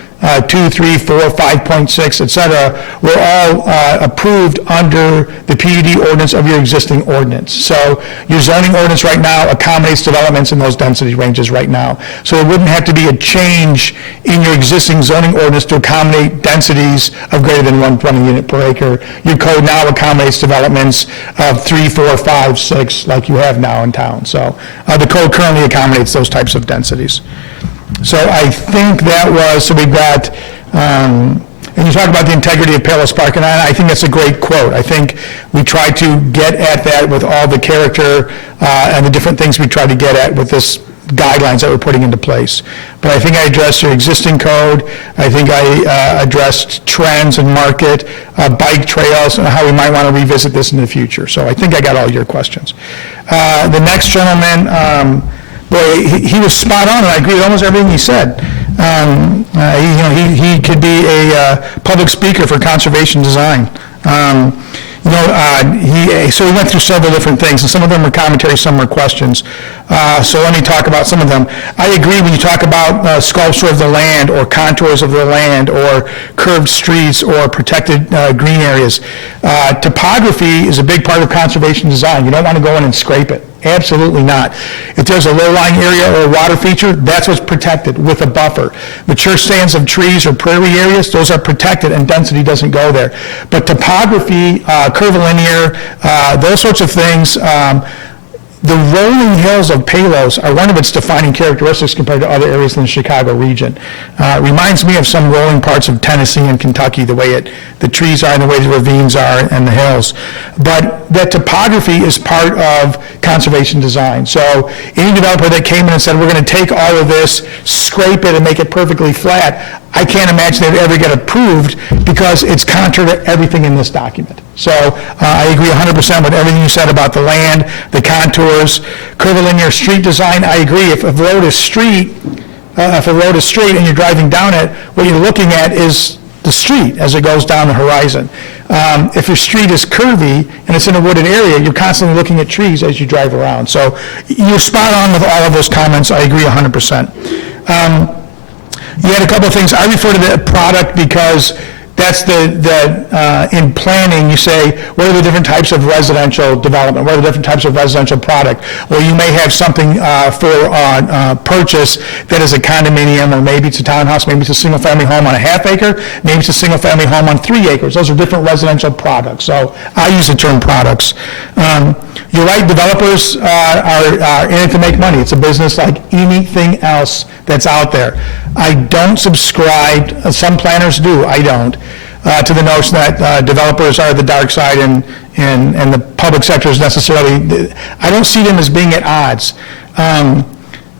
2, 3, 4, 5.6, et cetera, were all approved under the PUD ordinance of your existing ordinance. So your zoning ordinance right now accommodates developments in those density ranges right now. So it wouldn't have to be a change in your existing zoning ordinance to accommodate densities of greater than 120 unit per acre. Your code now accommodates developments of 3, 4, 5, 6, like you have now in town. So the code currently accommodates those types of densities. So I think that was, so we've got, and you talk about the integrity of Palos Park, and I think that's a great quote. I think we try to get at that with all the character and the different things we try to get at with this guidelines that we're putting into place. But I think I addressed your existing code. I think I addressed trends and market, bike trails, and how we might want to revisit this in the future. So I think I got all your questions. The next gentleman, boy, he was spot on, and I agree with almost everything he said. He could be a public speaker for conservation design. So we went through several different things, and some of them were commentary, some were questions. So let me talk about some of them. I agree when you talk about sculpture of the land, or contours of the land, or curved streets, or protected green areas. Topography is a big part of conservation design. You don't want to go in and scrape it. Absolutely not. If there's a low-lying area or a water feature, that's what's protected with a buffer. Mature stands of trees or prairie areas, those are protected and density doesn't go there. But topography, curvilinear, those sorts of things, the rolling hills of Palos are one of its defining characteristics compared to other areas in the Chicago region. Reminds me of some rolling parts of Tennessee and Kentucky, the way the trees are and the way the ravines are and the hills. But that topography is part of conservation design. So any developer that came in and said, we're going to take all of this, scrape it, and make it perfectly flat, I can't imagine they'd ever get approved because it's contrary to everything in this document. So I agree 100% with everything you said about the land, the contours, curvilinear street design. I agree. If a road is straight and you're driving down it, what you're looking at is the street as it goes down the horizon. If your street is curvy and it's in a wooded area, you're constantly looking at trees as you drive around. So you're spot on with all of those comments. I agree 100%. You had a couple of things. I refer to the product because that's in planning, you say, what are the different types of residential development? What are the different types of residential product? Well, you may have something for purchase that is a condominium, or maybe it's a townhouse, maybe it's a single-family home on a half acre, maybe it's a single-family home on 3 acres. Those are different residential products. So I use the term products. You're right, developers are in it to make money. It's a business like anything else that's out there. I don't subscribe, some planners do, I don't, to the notion that developers are the dark side and the public sector is necessarily, I don't see them as being at odds.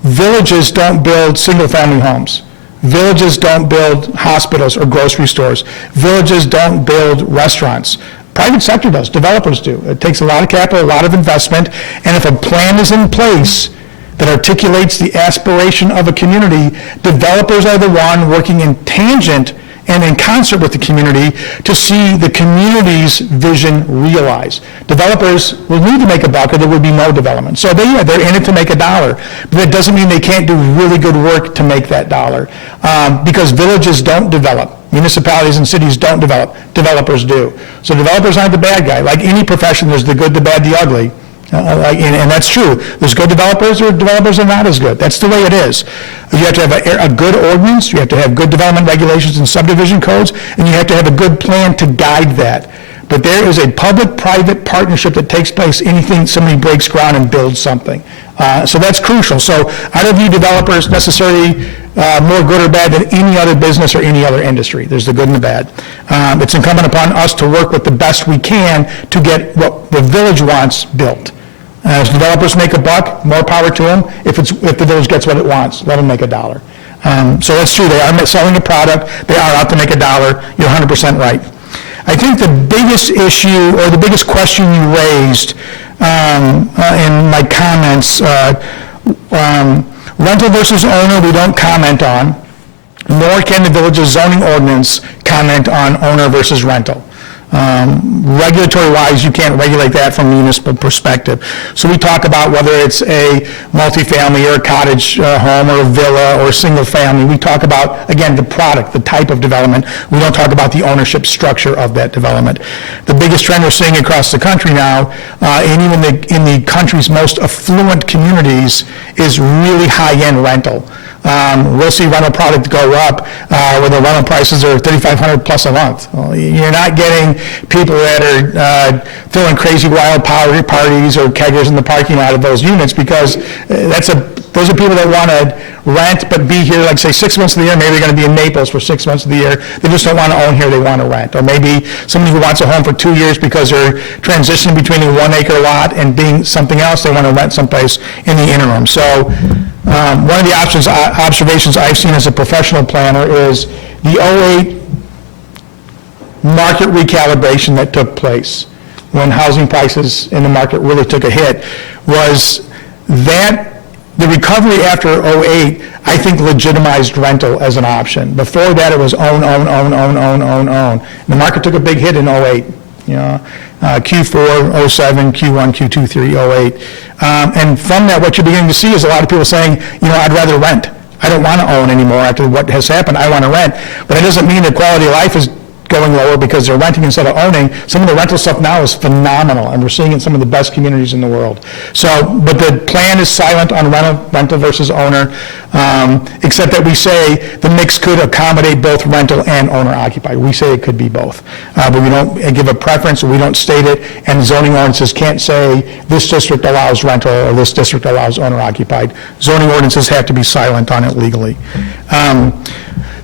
Villages don't build single-family homes. Villages don't build hospitals or grocery stores. Villages don't build restaurants. Private sector does, developers do. It takes a lot of capital, a lot of investment, and if a plan is in place that articulates the aspiration of a community, developers are the one working in tangent and in concert with the community to see the community's vision realized. Developers will need to make a buck or there would be no development. So they're in it to make a dollar. But that doesn't mean they can't do really good work to make that dollar. Because villages don't develop. Municipalities and cities don't develop. Developers do. So developers aren't the bad guy. Like any profession, there's the good, the bad, the ugly. And that's true. There's good developers, there are developers that are not as good. That's the way it is. You have to have a good ordinance, you have to have good development regulations and subdivision codes, and you have to have a good plan to guide that. But there is a public-private partnership that takes place anything somebody breaks ground and builds something. So that's crucial. So I don't view developers necessarily more good or bad than any other business or any other industry. There's the good and the bad. It's incumbent upon us to work with the best we can to get what the village wants built. As developers make a buck, more power to them. If the village gets what it wants, let them make $1. So that's true. They are selling a product. They are out to make $1. You're 100% right. I think the biggest issue or the biggest question you raised in my comments, rental versus owner, we don't comment on, nor can the village's zoning ordinance comment on owner versus rental. Regulatory-wise, you can't regulate that from a municipal perspective. So we talk about whether it's a multifamily or a cottage home or a villa or a single family. We talk about, again, the product, the type of development. We don't talk about the ownership structure of that development. The biggest trend we're seeing across the country now, and even in the country's most affluent communities, is really high-end rental. We'll see rental product go up where the rental prices are $3,500 plus a month. Well, you're not getting people that are throwing crazy wild parties or keggers in the parking lot of those units, because those are people that want to rent but be here, like say 6 months of the year. Maybe they're going to be in Naples for 6 months of the year. They just don't want to own here, they want to rent. Or maybe somebody who wants a home for 2 years because they're transitioning between a 1 acre lot and being something else, they want to rent someplace in the interim. So one of the observations I've seen as a professional planner is the 2008 market recalibration that took place when housing prices in the market really took a hit, was that the recovery after 2008, I think, legitimized rental as an option. Before that, it was own. The market took a big hit in 2008. Q4, 07, Q1, Q2, 3, 08. And from that, what you're beginning to see is a lot of people saying, I'd rather rent. I don't want to own anymore after what has happened. I want to rent. But it doesn't mean that quality of life is going lower because they're renting instead of owning. Some of the rental stuff now is phenomenal, and we're seeing it in some of the best communities in the world. So, but the plan is silent on rental versus owner, except that we say the mix could accommodate both rental and owner occupied. We say it could be both, but we don't give a preference, we don't state it, and zoning ordinances can't say this district allows rental or this district allows owner occupied. Zoning ordinances have to be silent on it legally.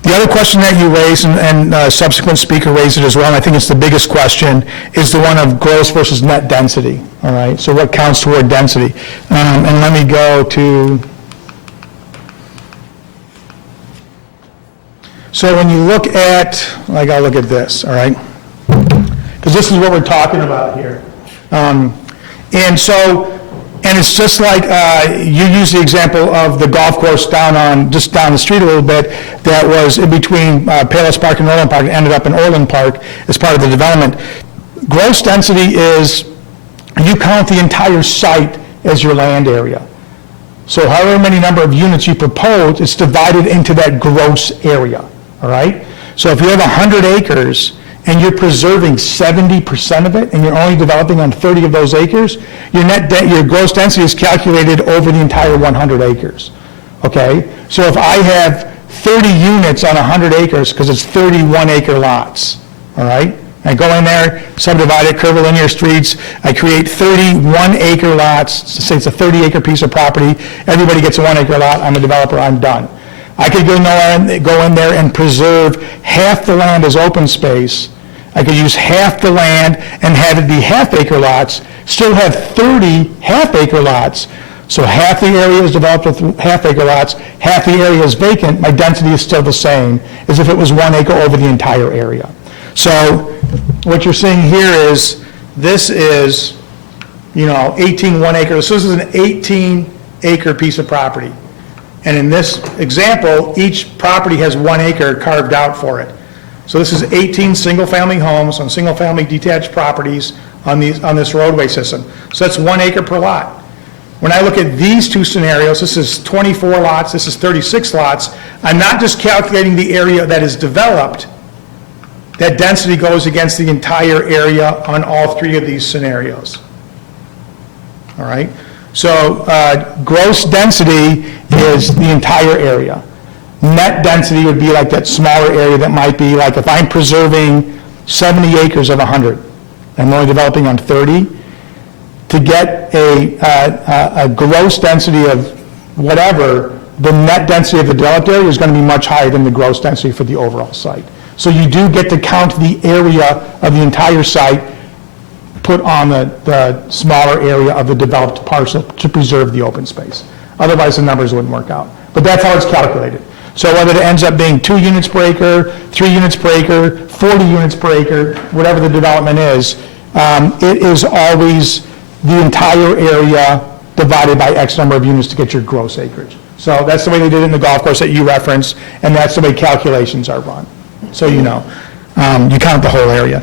The other question that you raised, and subsequent speaker raised it as well, and I think it's the biggest question, is the one of gross versus net density, all right? So what counts toward density? And let me go to, so when you look at, I'll look at this, all right? Because this is what we're talking about here. And it's just like, you use the example of the golf course just down the street a little bit, that was in between Palos Park and Orland Park, and ended up in Orland Park as part of the development. Gross density is, you count the entire site as your land area. So however many number of units you propose, it's divided into that gross area, all right? So if you have 100 acres, and you're preserving 70% of it, and you're only developing on 30 of those acres, your gross density is calculated over the entire 100 acres, okay? So if I have 30 units on 100 acres, because it's 31 acre lots, all right? I go in there, subdivide it, curvilinear streets, I create 31 acre lots, say it's a 30 acre piece of property, everybody gets a 1 acre lot, I'm a developer, I'm done. I could go in there and preserve half the land as open space. I could use half the land and have it be half-acre lots, still have 30 half-acre lots. So half the area is developed with half-acre lots, half the area is vacant, my density is still the same as if it was 1 acre over the entire area. So what you're seeing here is, this is, 18 1 acres. So this is an 18-acre piece of property. And in this example, each property has 1 acre carved out for it. So this is 18 single-family homes on single-family detached properties on this roadway system. So that's 1 acre per lot. When I look at these two scenarios, this is 24 lots, this is 36 lots, I'm not just calculating the area that is developed, that density goes against the entire area on all three of these scenarios. all right? So gross density is the entire area. Net density would be like that smaller area that might be, like if I'm preserving 70 acres of 100, I'm only developing on 30, to get a gross density of whatever, the net density of the developed area is going to be much higher than the gross density for the overall site. So you do get to count the area of the entire site put on the smaller area of the developed parcel to preserve the open space. Otherwise, the numbers wouldn't work out. But that's how it's calculated. So whether it ends up being 2 units per acre, 3 units per acre, 40 units per acre, whatever the development is, it is always the entire area divided by X number of units to get your gross acreage. So that's the way they did it in the golf course that you referenced, and that's the way calculations are run. So you know, you count the whole area.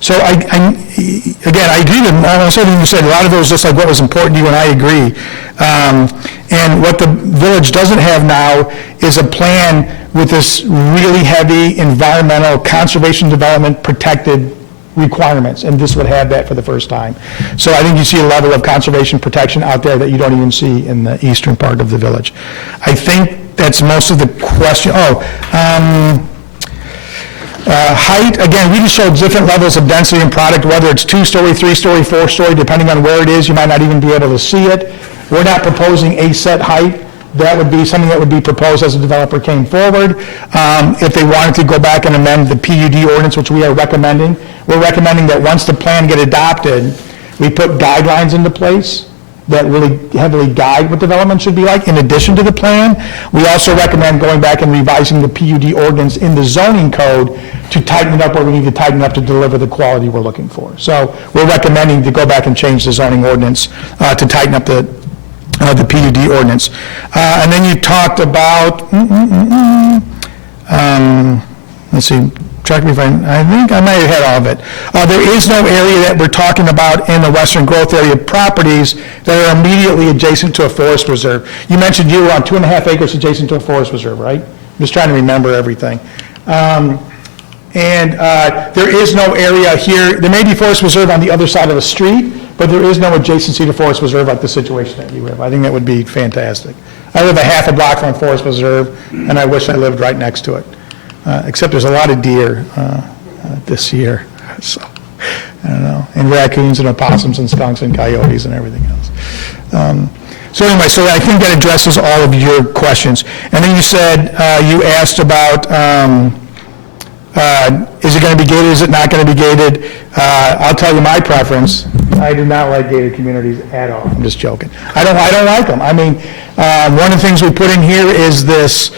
So again, I agree with almost everything you said. A lot of it was just like what was important to you, and I agree. And what the village doesn't have now is a plan with this really heavy environmental conservation development protected requirements, and this would have that for the first time. So I think you see a level of conservation protection out there that you don't even see in the eastern part of the village. I think that's most of the question. Height, again, we just showed different levels of density and product, whether it's 2-story, 3-story, 4-story, depending on where it is, you might not even be able to see it. We're not proposing a set height. That would be something that would be proposed as a developer came forward. If they wanted to go back and amend the PUD ordinance, which we are recommending, we're recommending that once the plan get adopted, we put guidelines into place that really heavily guide what development should be like, in addition to the plan. We also recommend going back and revising the PUD ordinance in the zoning code to tighten it up where we need to tighten it up to deliver the quality we're looking for. So we're recommending to go back and change the zoning ordinance to tighten up the PUD ordinance. And then you talked about, let's see, check me if I think I might have had all of it. There is no area that we're talking about in the Western Growth Area properties that are immediately adjacent to a forest reserve. You mentioned you were on 2.5 acres adjacent to a forest reserve, right? I'm just trying to remember everything. There is no area here. There may be forest reserve on the other side of the street, but there is no adjacency to forest reserve like the situation that you have. I think that would be fantastic. I live a half a block from forest reserve, and I wish I lived right next to it. Except there's a lot of deer this year, so I don't know, and raccoons and opossums and skunks and coyotes and everything else. So anyway, so I think that addresses all of your questions. And then you said, you asked about, is it going to be gated, is it not going to be gated? I'll tell you my preference. I do not like gated communities at all. I'm just joking. I don't like them. I mean, one of the things we put in here is this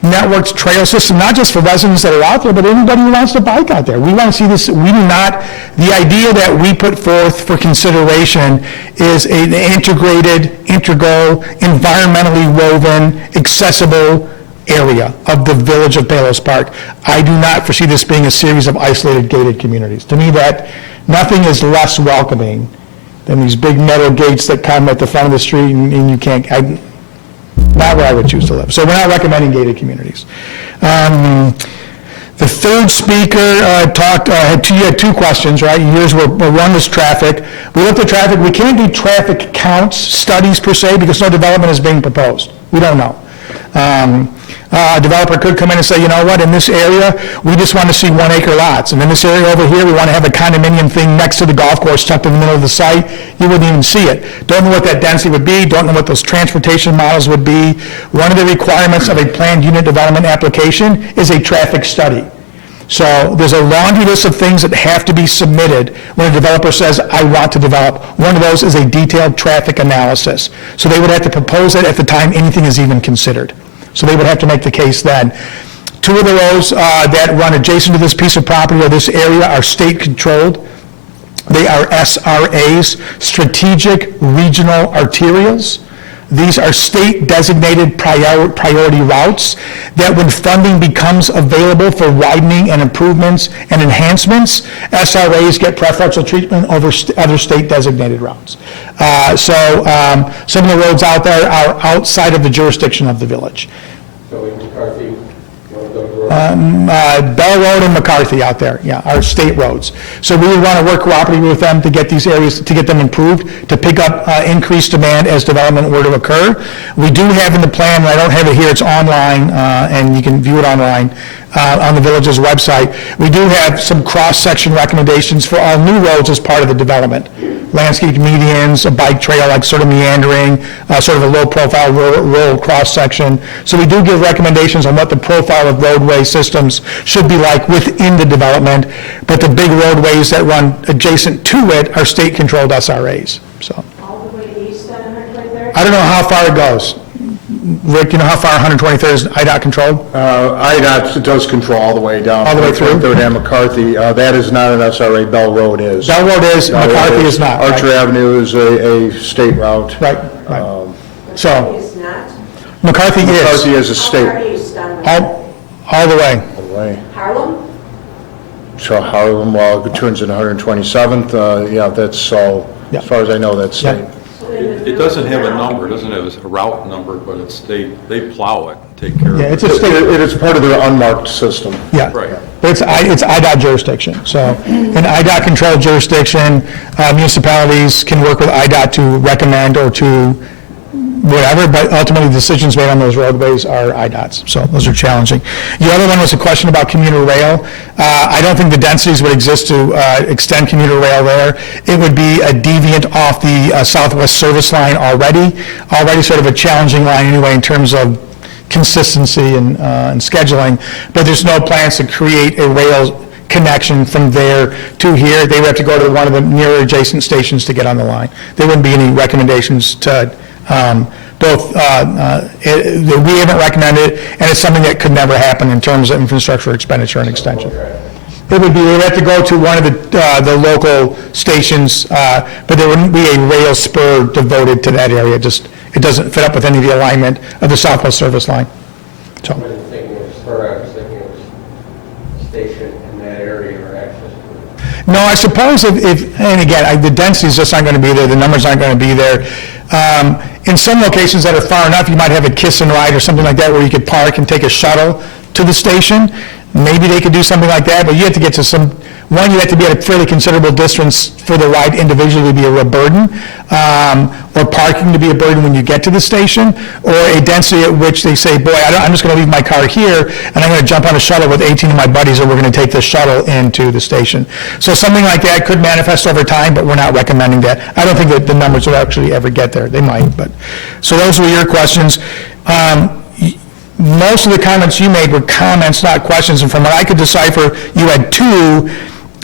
networked trail system, not just for residents that are out there, but anybody who wants to bike out there. We want to see this. We do not, the idea that we put forth for consideration is an integrated, integral, environmentally woven, accessible area of the village of Palos Park. I do not foresee this being a series of isolated gated communities. To me, that nothing is less welcoming than these big metal gates that come at the front of the street and you can't, not where I would choose to live. So we're not recommending gated communities. The third speaker had two questions, right? Yours were, one was traffic. We looked at traffic. We can't do traffic counts, studies per se, because no development is being proposed. We don't know. A developer could come in and say, you know what, in this area, we just want to see 1 acre lots. And in this area over here, we want to have a condominium thing next to the golf course tucked in the middle of the site. You wouldn't even see it. Don't know what that density would be, don't know what those transportation models would be. One of the requirements of a planned unit development application is a traffic study. So there's a laundry list of things that have to be submitted when a developer says, I want to develop. One of those is a detailed traffic analysis. So they would have to propose it at the time anything is even considered. So they would have to make the case then. Two of the roads that run adjacent to this piece of property or this area are state-controlled. They are SRAs, Strategic Regional Arterials. These are state-designated priority routes that when funding becomes available for widening and improvements and enhancements, SRAs get preferential treatment over other state-designated routes. So some of the roads out there are outside of the jurisdiction of the village. Joey McCarthy, 1 Doug Bell Road and McCarthy out there, yeah, are state roads. So we would want to work cooperatively with them to get these areas, to get them improved, to pick up increased demand as development were to occur. We do have in the plan, and I don't have it here, it's online, and you can view it online, on the village's website. We do have some cross-section recommendations for all new roads as part of the development. Landscaped medians, a bike trail like sort of meandering, sort of a low-profile rural cross-section. So we do give recommendations on what the profile of roadway systems should be like within the development, but the big roadways that run adjacent to it are state-controlled SRAs, so. All the way east on 123rd? I don't know how far it goes. Rick, you know how far 123rd is IDOT controlled? IDOT does control all the way down. All the way through? 3rd and McCarthy. That is not an SRA, Bell Road is. Bell Road is, McCarthy is not. right? Archer Avenue is a state route. Right, right. So, It's not. McCarthy is, McCarthy is a How far state. east on all the way. All the way. Harlem? So Harlem, well, it turns in 127th, yeah, that's all, Yeah. as far as I know, that's Yeah. state. It doesn't have a number, it doesn't have a route number, but it's, they plow it, take care of Yeah, it. it's a state, It is part of their unmarked system. yeah. Right. But it's IDOT jurisdiction, so in IDOT-controlled jurisdiction, municipalities can work with IDOT to recommend or to whatever, but ultimately, decisions made on those roadways are IDOT's, so those are challenging. The other one was a question about commuter rail. I don't think the densities would exist to extend commuter rail there. It would be a deviant off the Southwest service line already sort of a challenging line anyway in terms of consistency and scheduling, but there's no plans to create a rail connection from there to here. They would have to go to one of the nearer adjacent stations to get on the line. There wouldn't be any recommendations to we haven't recommended, and it's something that could never happen in terms of infrastructure expenditure and extension. It would have to go to one of the local stations, but there wouldn't be a rail spur devoted to that area. It doesn't fit up with any of the alignment of the Southwest service line. So, I wasn't thinking of spur, I was thinking of station in that area or access to it. no, I suppose if and again, the densities just aren't going to be there, the numbers aren't going to be there. In some locations that are far enough, you might have a kiss and ride or something like that where you could park and take a shuttle to the station. Maybe they could do something like that, but you have to get to you have to be at a fairly considerable distance for the ride individually to be a real burden, or parking to be a burden when you get to the station, or a density at which they say, boy, I'm just going to leave my car here, and I'm going to jump on a shuttle with 18 of my buddies, and we're going to take the shuttle into the station. So something like that could manifest over time, but we're not recommending that. I don't think that the numbers will actually ever get there. They might, but, so those were your questions. Most of the comments you made were comments, not questions, and from what I could decipher, you had two,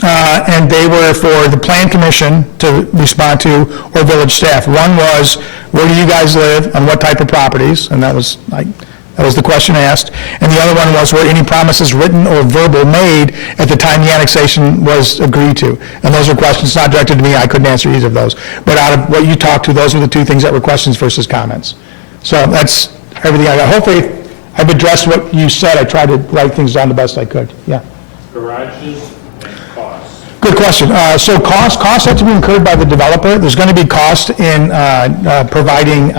and they were for the Plan Commission to respond to, or village staff. One was, where do you guys live, on what type of properties, and that was the question asked. And the other one was, were any promises written or verbal made at the time the annexation was agreed to? And those are questions not directed to me, I couldn't answer either of those. But out of what you talked to, those were the two things that were questions versus comments. So that's everything I got. Hopefully, I've addressed what you said. I tried to write things down the best I could. Yeah. Garages and costs. Good question. So costs have to be incurred by the developer. There's going to be cost in providing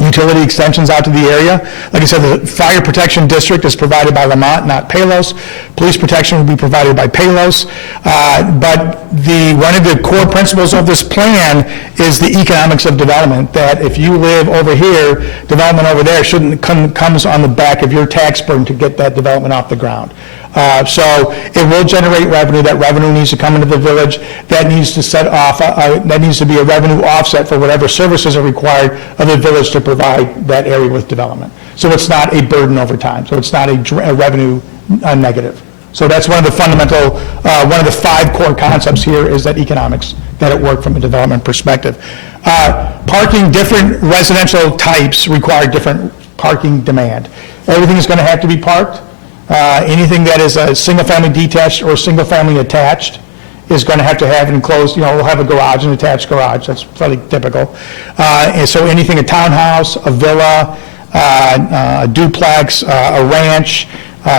utility extensions out to the area. Like I said, the fire protection district is provided by Lamont, not Palos. Police protection will be provided by Palos. But one of the core principles of this plan is the economics of development, that if you live over here, development over there comes on the back of your tax burden to get that development off the ground. So it will generate revenue. That revenue needs to come into the village. That needs to set off, that needs to be a revenue offset for whatever services are required of the village to provide that area with development. So it's not a burden over time. So it's not a revenue negative. So that's one of the fundamental, one of the 5 core concepts here is that economics, that it work from a development perspective. Parking, different residential types require different parking demand. Everything is going to have to be parked. Anything that is a single-family detached or single-family attached is going to have an enclosed, we'll have a garage, an attached garage. That's fairly typical. And so anything, a townhouse, a villa, a duplex, a ranch,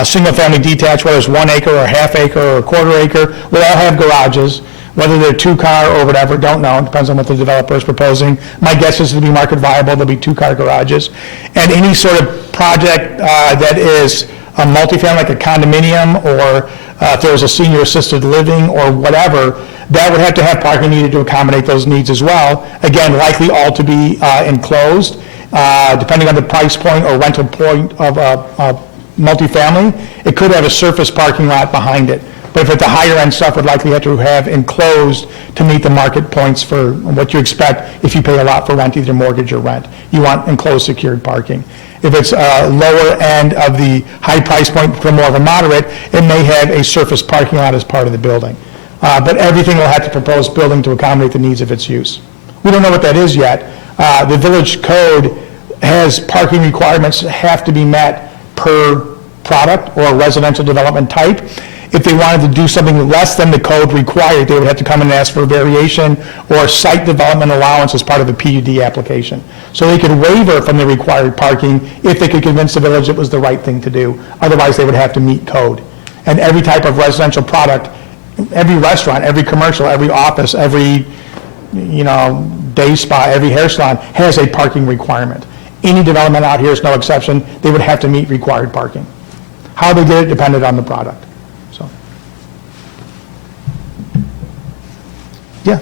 single-family detached, whether it's 1 acre or half acre or a quarter acre, will all have garages. Whether they're 2-car or whatever, don't know. It depends on what the developer is proposing. My guess is it'll be market viable. There'll be 2-car garages. And any sort of project that is a multifamily, like a condominium, or if there was a senior assisted living or whatever, that would have to have parking needed to accommodate those needs as well. Again, likely all to be enclosed, depending on the price point or rental point of a multifamily. It could have a surface parking lot behind it. But if it's the higher end stuff, would likely have to have enclosed to meet the market points for what you expect if you pay a lot for rent, either mortgage or rent. You want enclosed secured parking. If it's lower end of the high price point for more of a moderate, it may have a surface parking lot as part of the building. But everything will have to propose building to accommodate the needs of its use. We don't know what that is yet. The village code has parking requirements that have to be met per product or residential development type. If they wanted to do something less than the code required, they would have to come and ask for a variation or site development allowance as part of the PUD application. So they could waiver from the required parking if they could convince the village it was the right thing to do. Otherwise, they would have to meet code. And every type of residential product, every restaurant, every commercial, every office, every, day spa, every hair salon has a parking requirement. Any development out here is no exception. They would have to meet required parking. How they did it depended on the product. So, yeah.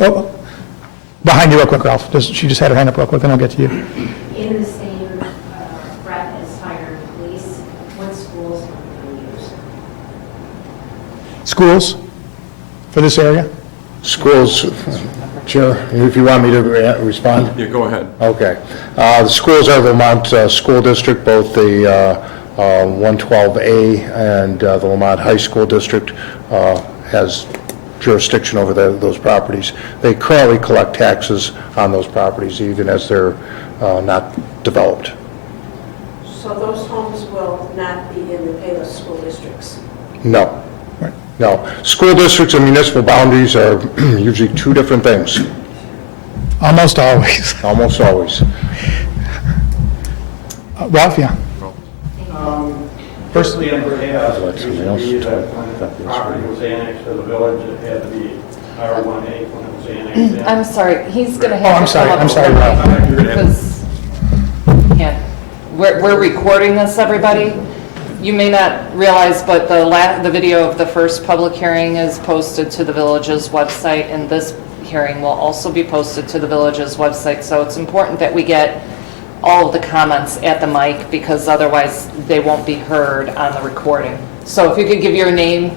Oh, behind you real quick, Ralph. She just had her hand up real quick, then I'll get to you. In the same breath as fire and police, what schools are we going to use? Schools for this area? Schools, Chair, if you want me to respond? Yeah, go ahead. Okay. The schools are the Lamont School District, both the 112A and the Lamont High School District has jurisdiction over those properties. They currently collect taxes on those properties, even as they're not developed. So those homes will not be in the Payless school districts? No. No. School districts and municipal boundaries are usually two different things. Almost always. Almost always. Ralph, yeah. Firstly, in Payless, Let it somebody used to be else that when the property was annexed to the village, it had to be R1A when it was annexed in. I'm sorry, he's going to Oh, have I'm to sorry, come up I'm sorry, with Ralph. something, because, yeah, we're recording this, everybody. You may not realize, but the video of the first public hearing is posted to the village's website, and this hearing will also be posted to the village's website. So it's important that we get all of the comments at the mic, because otherwise they won't be heard on the recording. So if you could give your name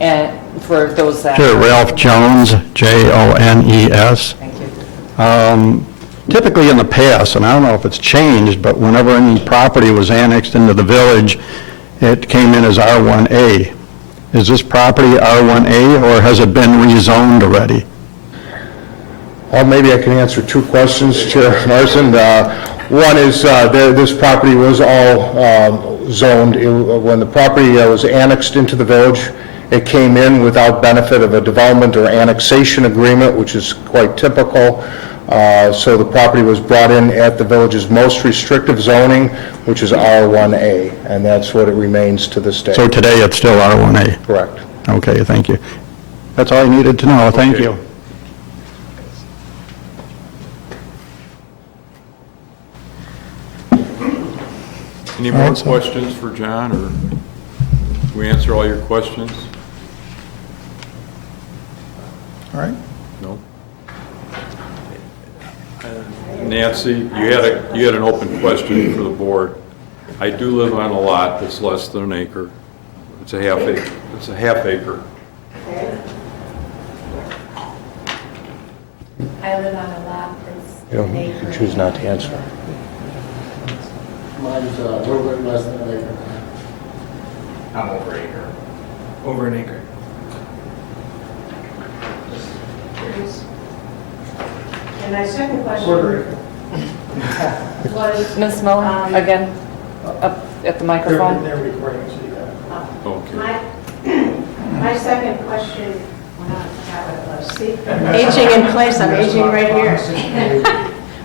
and for those that... Sure, Ralph Jones, Jones. Thank you. Typically in the past, and I don't know if it's changed, but whenever any property was annexed into the village, it came in as R1A. Is this property R1A, or has it been rezoned already? Well, maybe I can answer two questions, Chair Larson. One is, this property was all zoned. When the property was annexed into the village, it came in without benefit of a development or annexation agreement, which is quite typical. So the property was brought in at the village's most restrictive zoning, which is R1A, and that's what it remains to this day. So today it's still R1A? Correct. Okay, thank you. That's all I needed to know. Thank Okay. you. Any All more right, so- questions for John, or did we answer all your questions? All right. No? Nancy, you had an open question for the board. I do live on a lot that's less than an acre. It's a half acre. It's a half acre. I live on a lot You that's know, you can choose not to answer. Mine's a little bit less than an acre. I'm over acre. Over an acre. And my second question was, Ms. Miller, again, up at the microphone. They're recording, so you got it. Okay. my second question, see, aging in place, I'm aging right here.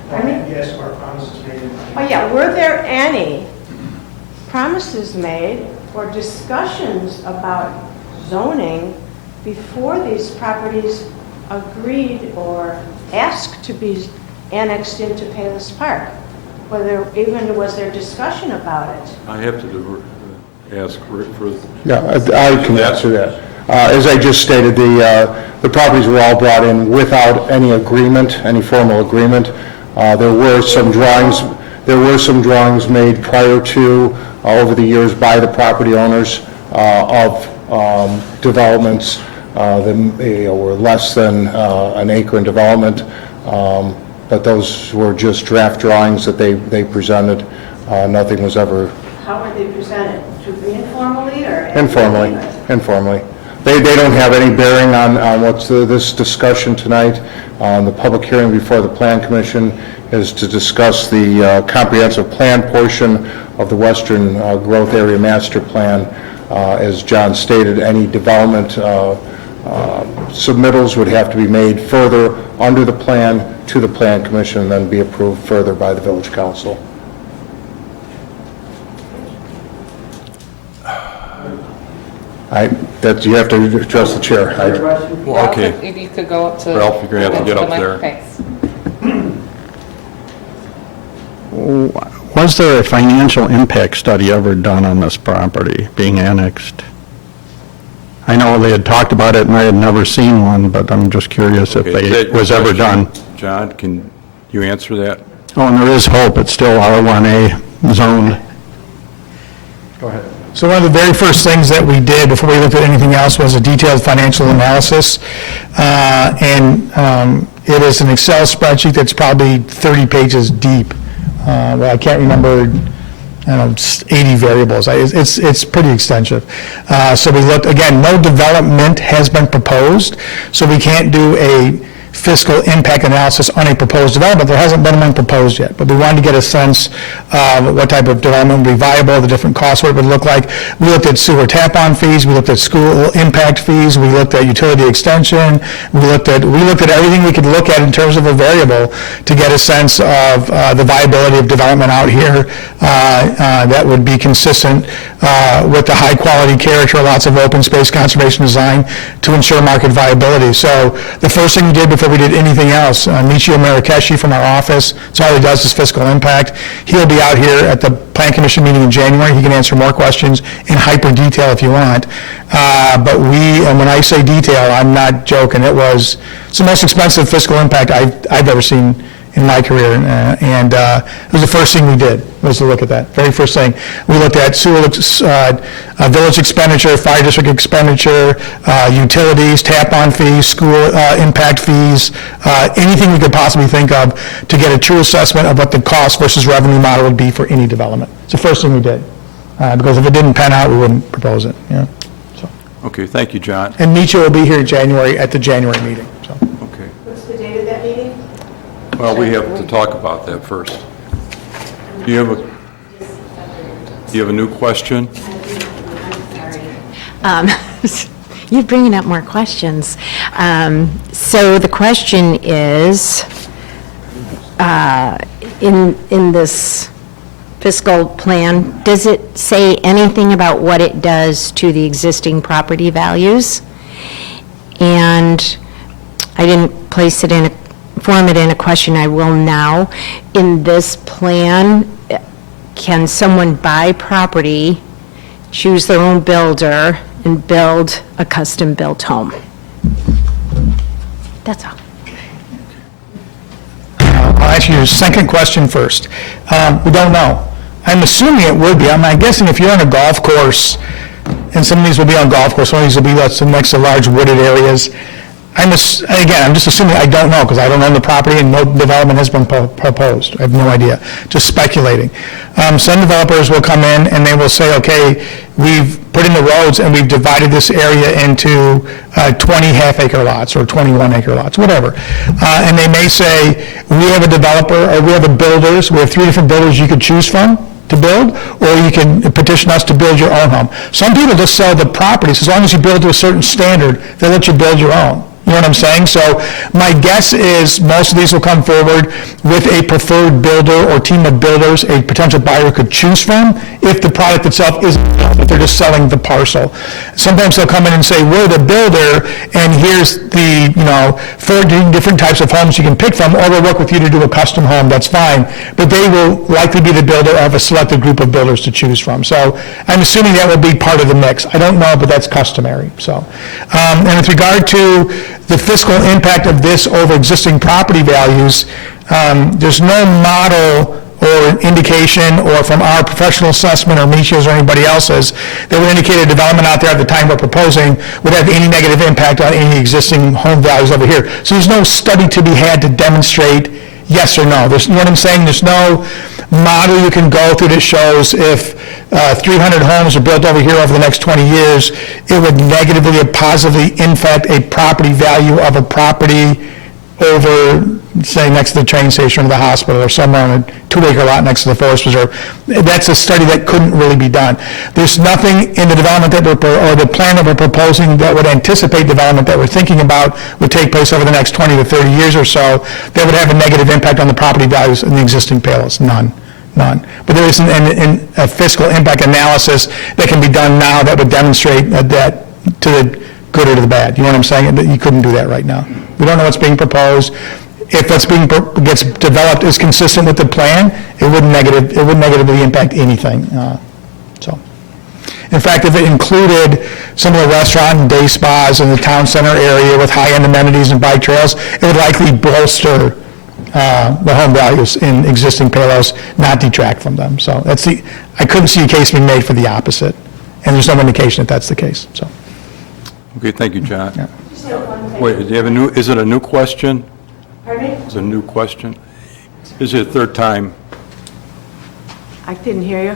Pardon me? Yes, our promises made in Oh, yeah, were there any promises made or discussions about zoning before these properties agreed or asked to be annexed into Payless Park? Whether even was there discussion about it? I have to ask for... Yeah, I can answer that. As I just stated, the properties were all brought in without any agreement, any formal agreement. There were some drawings made prior to, over the years, by the property owners of developments that were less than an acre in development, but those were just draft drawings that they presented. Nothing was ever... How were they presented? Informally or? Informally. They don't have any bearing on what's this discussion tonight. The public hearing before the Plan Commission is to discuss the comprehensive plan portion of the Western Growth Area Master Plan. As John stated, any development submittals would have to be made further under the plan to the Plan Commission and then be approved further by the Village Council. You have to address the chair. Well, okay. If you could go up to... Ralph, you're going to have to get up mic. there. Thanks. Was there a financial impact study ever done on this property being annexed? I know they had talked about it and I had never seen one, but I'm just curious if it was ever done. John, can you answer that? Oh, and there is hope, it's still R1A zoned. Go ahead. So one of the very first things that we did before we looked at anything else was a detailed financial analysis. It is an Excel spreadsheet that's probably 30 pages deep. Well, I can't remember, 80 variables. It's pretty extensive. So we looked, again, no development has been proposed, so we can't do a fiscal impact analysis on a proposed development. There hasn't been one proposed yet, but we wanted to get a sense of what type of development would be viable, the different costs, what it would look like. We looked at sewer tap-on fees, we looked at school impact fees, we looked at utility extension, we looked at everything we could look at in terms of a variable to get a sense of the viability of development out here that would be consistent with the high-quality character, lots of open space conservation design to ensure market viability. So the first thing we did before we did anything else, Michio Marrakeshi from our office, so all he does is fiscal impact. He'll be out here at the Plan Commission meeting in January. He can answer more questions in hyper detail if you want. But and when I say detail, I'm not joking. It's the most expensive fiscal impact I've ever seen in my career, and it was the first thing we did, was to look at that. Very first thing. We looked at sewer, village expenditure, fire district expenditure, utilities, tap-on fees, school impact fees, anything we could possibly think of to get a true assessment of what the cost versus revenue model would be for any development. It's the first thing we did, because if it didn't pan out, we wouldn't propose it. So. Okay, thank you, John. And Michio will be here in January at the January meeting. So. Okay. What's the date of that meeting? Well, we have to talk about that first. Do you have a new question? You're bringing up more questions. So the question is, in this fiscal plan, does it say anything about what it does to the existing property values? And I didn't form it in a question, I will now. In this plan, can someone buy property, choose their own builder, and build a custom-built home? That's all. I'll answer your second question first. We don't know. I'm assuming it would be. I'm guessing if you're on a golf course, and some of these will be on golf course, some of these will be next to large wooded areas. I'm just assuming, I don't know, because I don't own the property and no development has been proposed. I have no idea, just speculating. Some developers will come in and they will say, okay, we've put in the roads and we've divided this area into 20 half-acre lots or 21-acre lots, whatever. And they may say, we have a developer, or we have a builders, we have 3 different builders you could choose from to build, or you can petition us to build your own home. Some people just sell the properties. As long as you build to a certain standard, they'll let you build your own. You know what I'm saying? So my guess is most of these will come forward with a preferred builder or team of builders a potential buyer could choose from if the product itself isn't built, if they're just selling the parcel. Sometimes they'll come in and say, we're the builder, and here's the, 14 different types of homes you can pick from, or they'll work with you to do a custom home, that's fine. But they will likely be the builder of a selected group of builders to choose from. So I'm assuming that will be part of the mix. I don't know, but that's customary, so. And with regard to the fiscal impact of this over existing property values, there's no model or indication, or from our professional assessment or Misha's or anybody else's, that would indicate a development out there at the time we're proposing would have any negative impact on any existing home values over here. So there's no study to be had to demonstrate yes or no. You know what I'm saying? There's no model you can go through that shows if 300 homes are built over here over the next 20 years, it would negatively or positively impact a property value of a property over, say, next to the train station or the hospital, or somewhere on a 2-acre lot next to the forest preserve. That's a study that couldn't really be done. There's nothing in the development that or the plan that we're proposing that would anticipate development that we're thinking about would take place over the next 20 to 30 years or so that would have a negative impact on the property values in the existing Palos. None. But there isn't a fiscal impact analysis that can be done now that would demonstrate that to the good or to the bad. You know what I'm saying? You couldn't do that right now. We don't know what's being proposed. If what's being gets developed is consistent with the plan, it wouldn't negatively impact anything. So, in fact, if it included some of the restaurant and day spas in the town center area with high-end amenities and bike trails, it would likely bolster the home values in existing Palos, not detract from them. So I couldn't see a case being made for the opposite, and there's no indication that that's the case. So. Okay, thank you, John. Yeah. Wait, do you have is it a new question? Pardon me? Is it a new question? Is it a third time? I didn't hear you.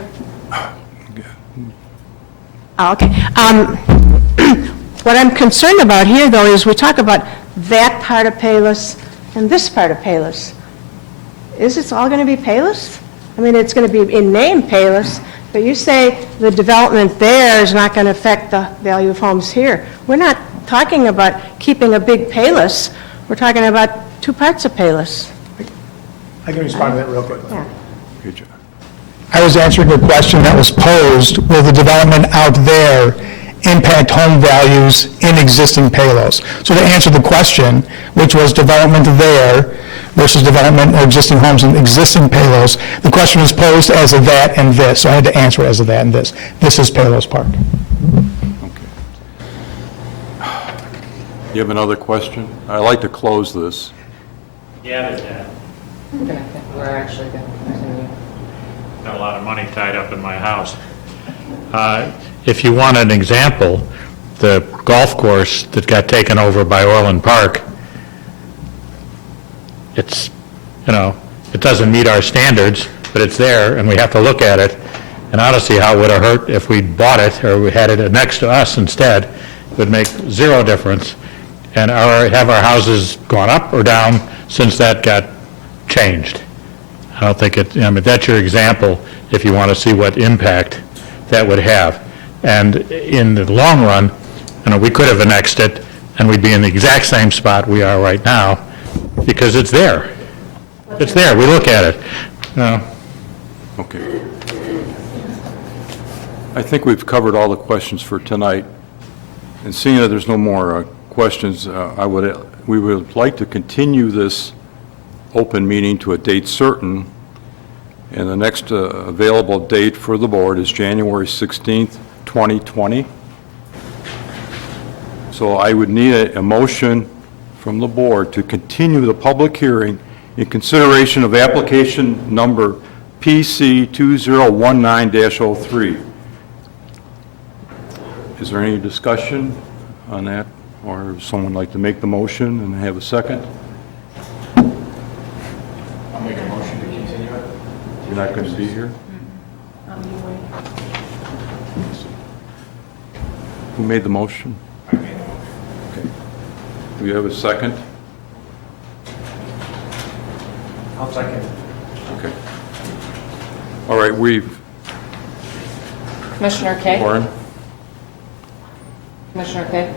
Oh, okay. What I'm concerned about here, though, is we talk about that part of Palos and this part of Palos. Is it all going to be Palos? I mean, it's going to be in name Palos, but you say the development there is not going to affect the value of homes here. We're not talking about keeping a big Palos. We're talking about two parts of Palos. I can respond to that real quick. Yeah. Okay, John. I was answering a question that was posed, will the development out there impact home values in existing Palos? So to answer the question, which was development there versus development of existing homes in existing Palos, the question was posed as a that and this, so I had to answer it as a that and this. This is Palos Park. Okay. You have another question? I'd like to close this. Yeah, but that. We're actually going to continue. Got a lot of money tied up in my house. If you want an example, the golf course that got taken over by Orland Park, it's, it doesn't meet our standards, but it's there, and we have to look at it. And honestly, how it would have hurt if we'd bought it, or we had it next to us instead, it would make zero difference. And have our houses gone up or down since that got changed? I don't think that's your example if you want to see what impact that would have. And in the long run, we could have annexed it and we'd be in the exact same spot we are right now because it's there. It's there. We look at it. Okay. I think we've covered all the questions for tonight. And seeing that there's no more questions, we would like to continue this open meeting to a date certain, and the next available date for the board is January 16th, 2020. So I would need a motion from the board to continue the public hearing in consideration of application number PC 2019-03. Is there any discussion on that, or would someone like to make the motion and have a second? I'll make a motion to continue it. You're not going to be here? Who made the motion? I made the motion. Okay. Do you have a second? I'll second. Okay. All right, Commissioner Kay? Warren? Commissioner Kay?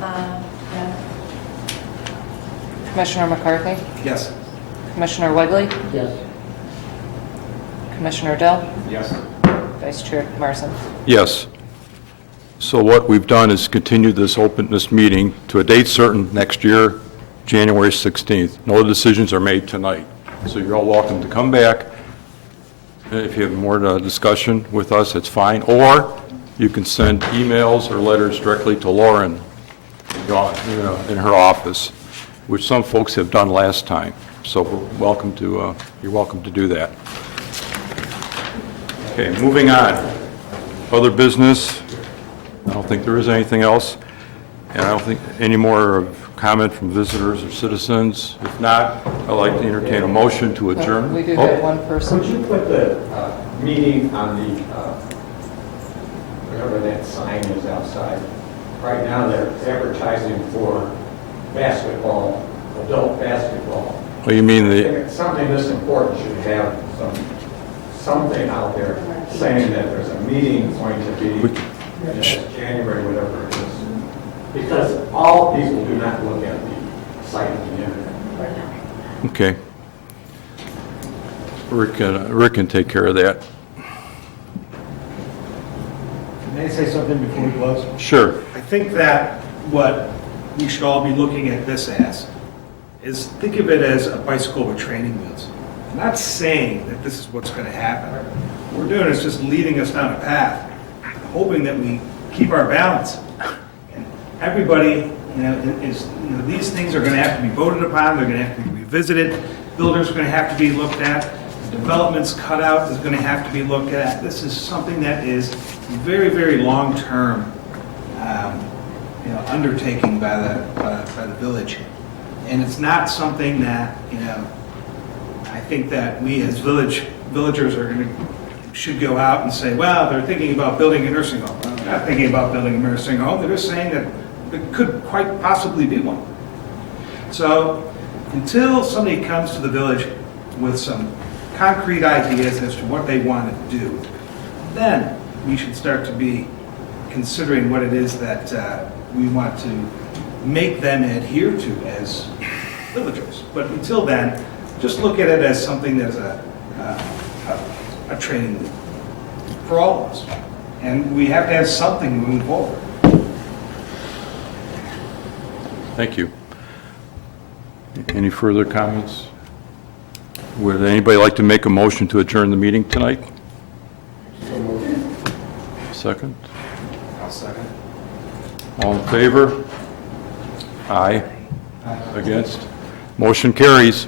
Yeah. Commissioner McCarthy? Yes. Commissioner Wegley? Yes. Commissioner Dill? Yes. Vice Chair Marson? Yes. So what we've done is continue this meeting to a date certain next year, January 16th. No decisions are made tonight. So you're all welcome to come back. If you have more discussion with us, it's fine. Or you can send emails or letters directly to Lauren in her office, which some folks have done last time. So you're welcome to do that. Okay, moving on. Other business. I don't think there is anything else. And I don't think any more comment from visitors or citizens. If not, I'd like to entertain a motion to adjourn. We do have one person. Could you put the meeting on the, whatever that sign is outside? Right now, they're advertising for basketball, adult basketball. Oh, you mean I think something this important should have something out there saying that there's a meeting going to be in January, whatever it is. Because all people do not look at the site of the internet. Okay. Rick can take care of that. May I say something before we close? Sure. I think that what we should all be looking at this as is think of it as a bicycle with training wheels. I'm not saying that this is what's going to happen. What we're doing is just leading us down a path, hoping that we keep our balance. And everybody, these things are going to have to be voted upon. They're going to have to be revisited. Buildings are going to have to be looked at. The developments cut out is going to have to be looked at. This is something that is very, very long-term undertaking by the village. And it's not something that, I think that we as villagers should go out and say, well, they're thinking about building a nursing home. Well, they're not thinking about building a nursing home. They're just saying that there could quite possibly be one. So until somebody comes to the village with some concrete ideas as to what they want to do, then we should start to be considering what it is that we want to make them adhere to as villagers. But until then, just look at it as something that's a training for all of us. And we have to have something moving forward. Thank you. Any further comments? Would anybody like to make a motion to adjourn the meeting tonight? Second? I'll second. All in favor? Aye. Against? Motion carries.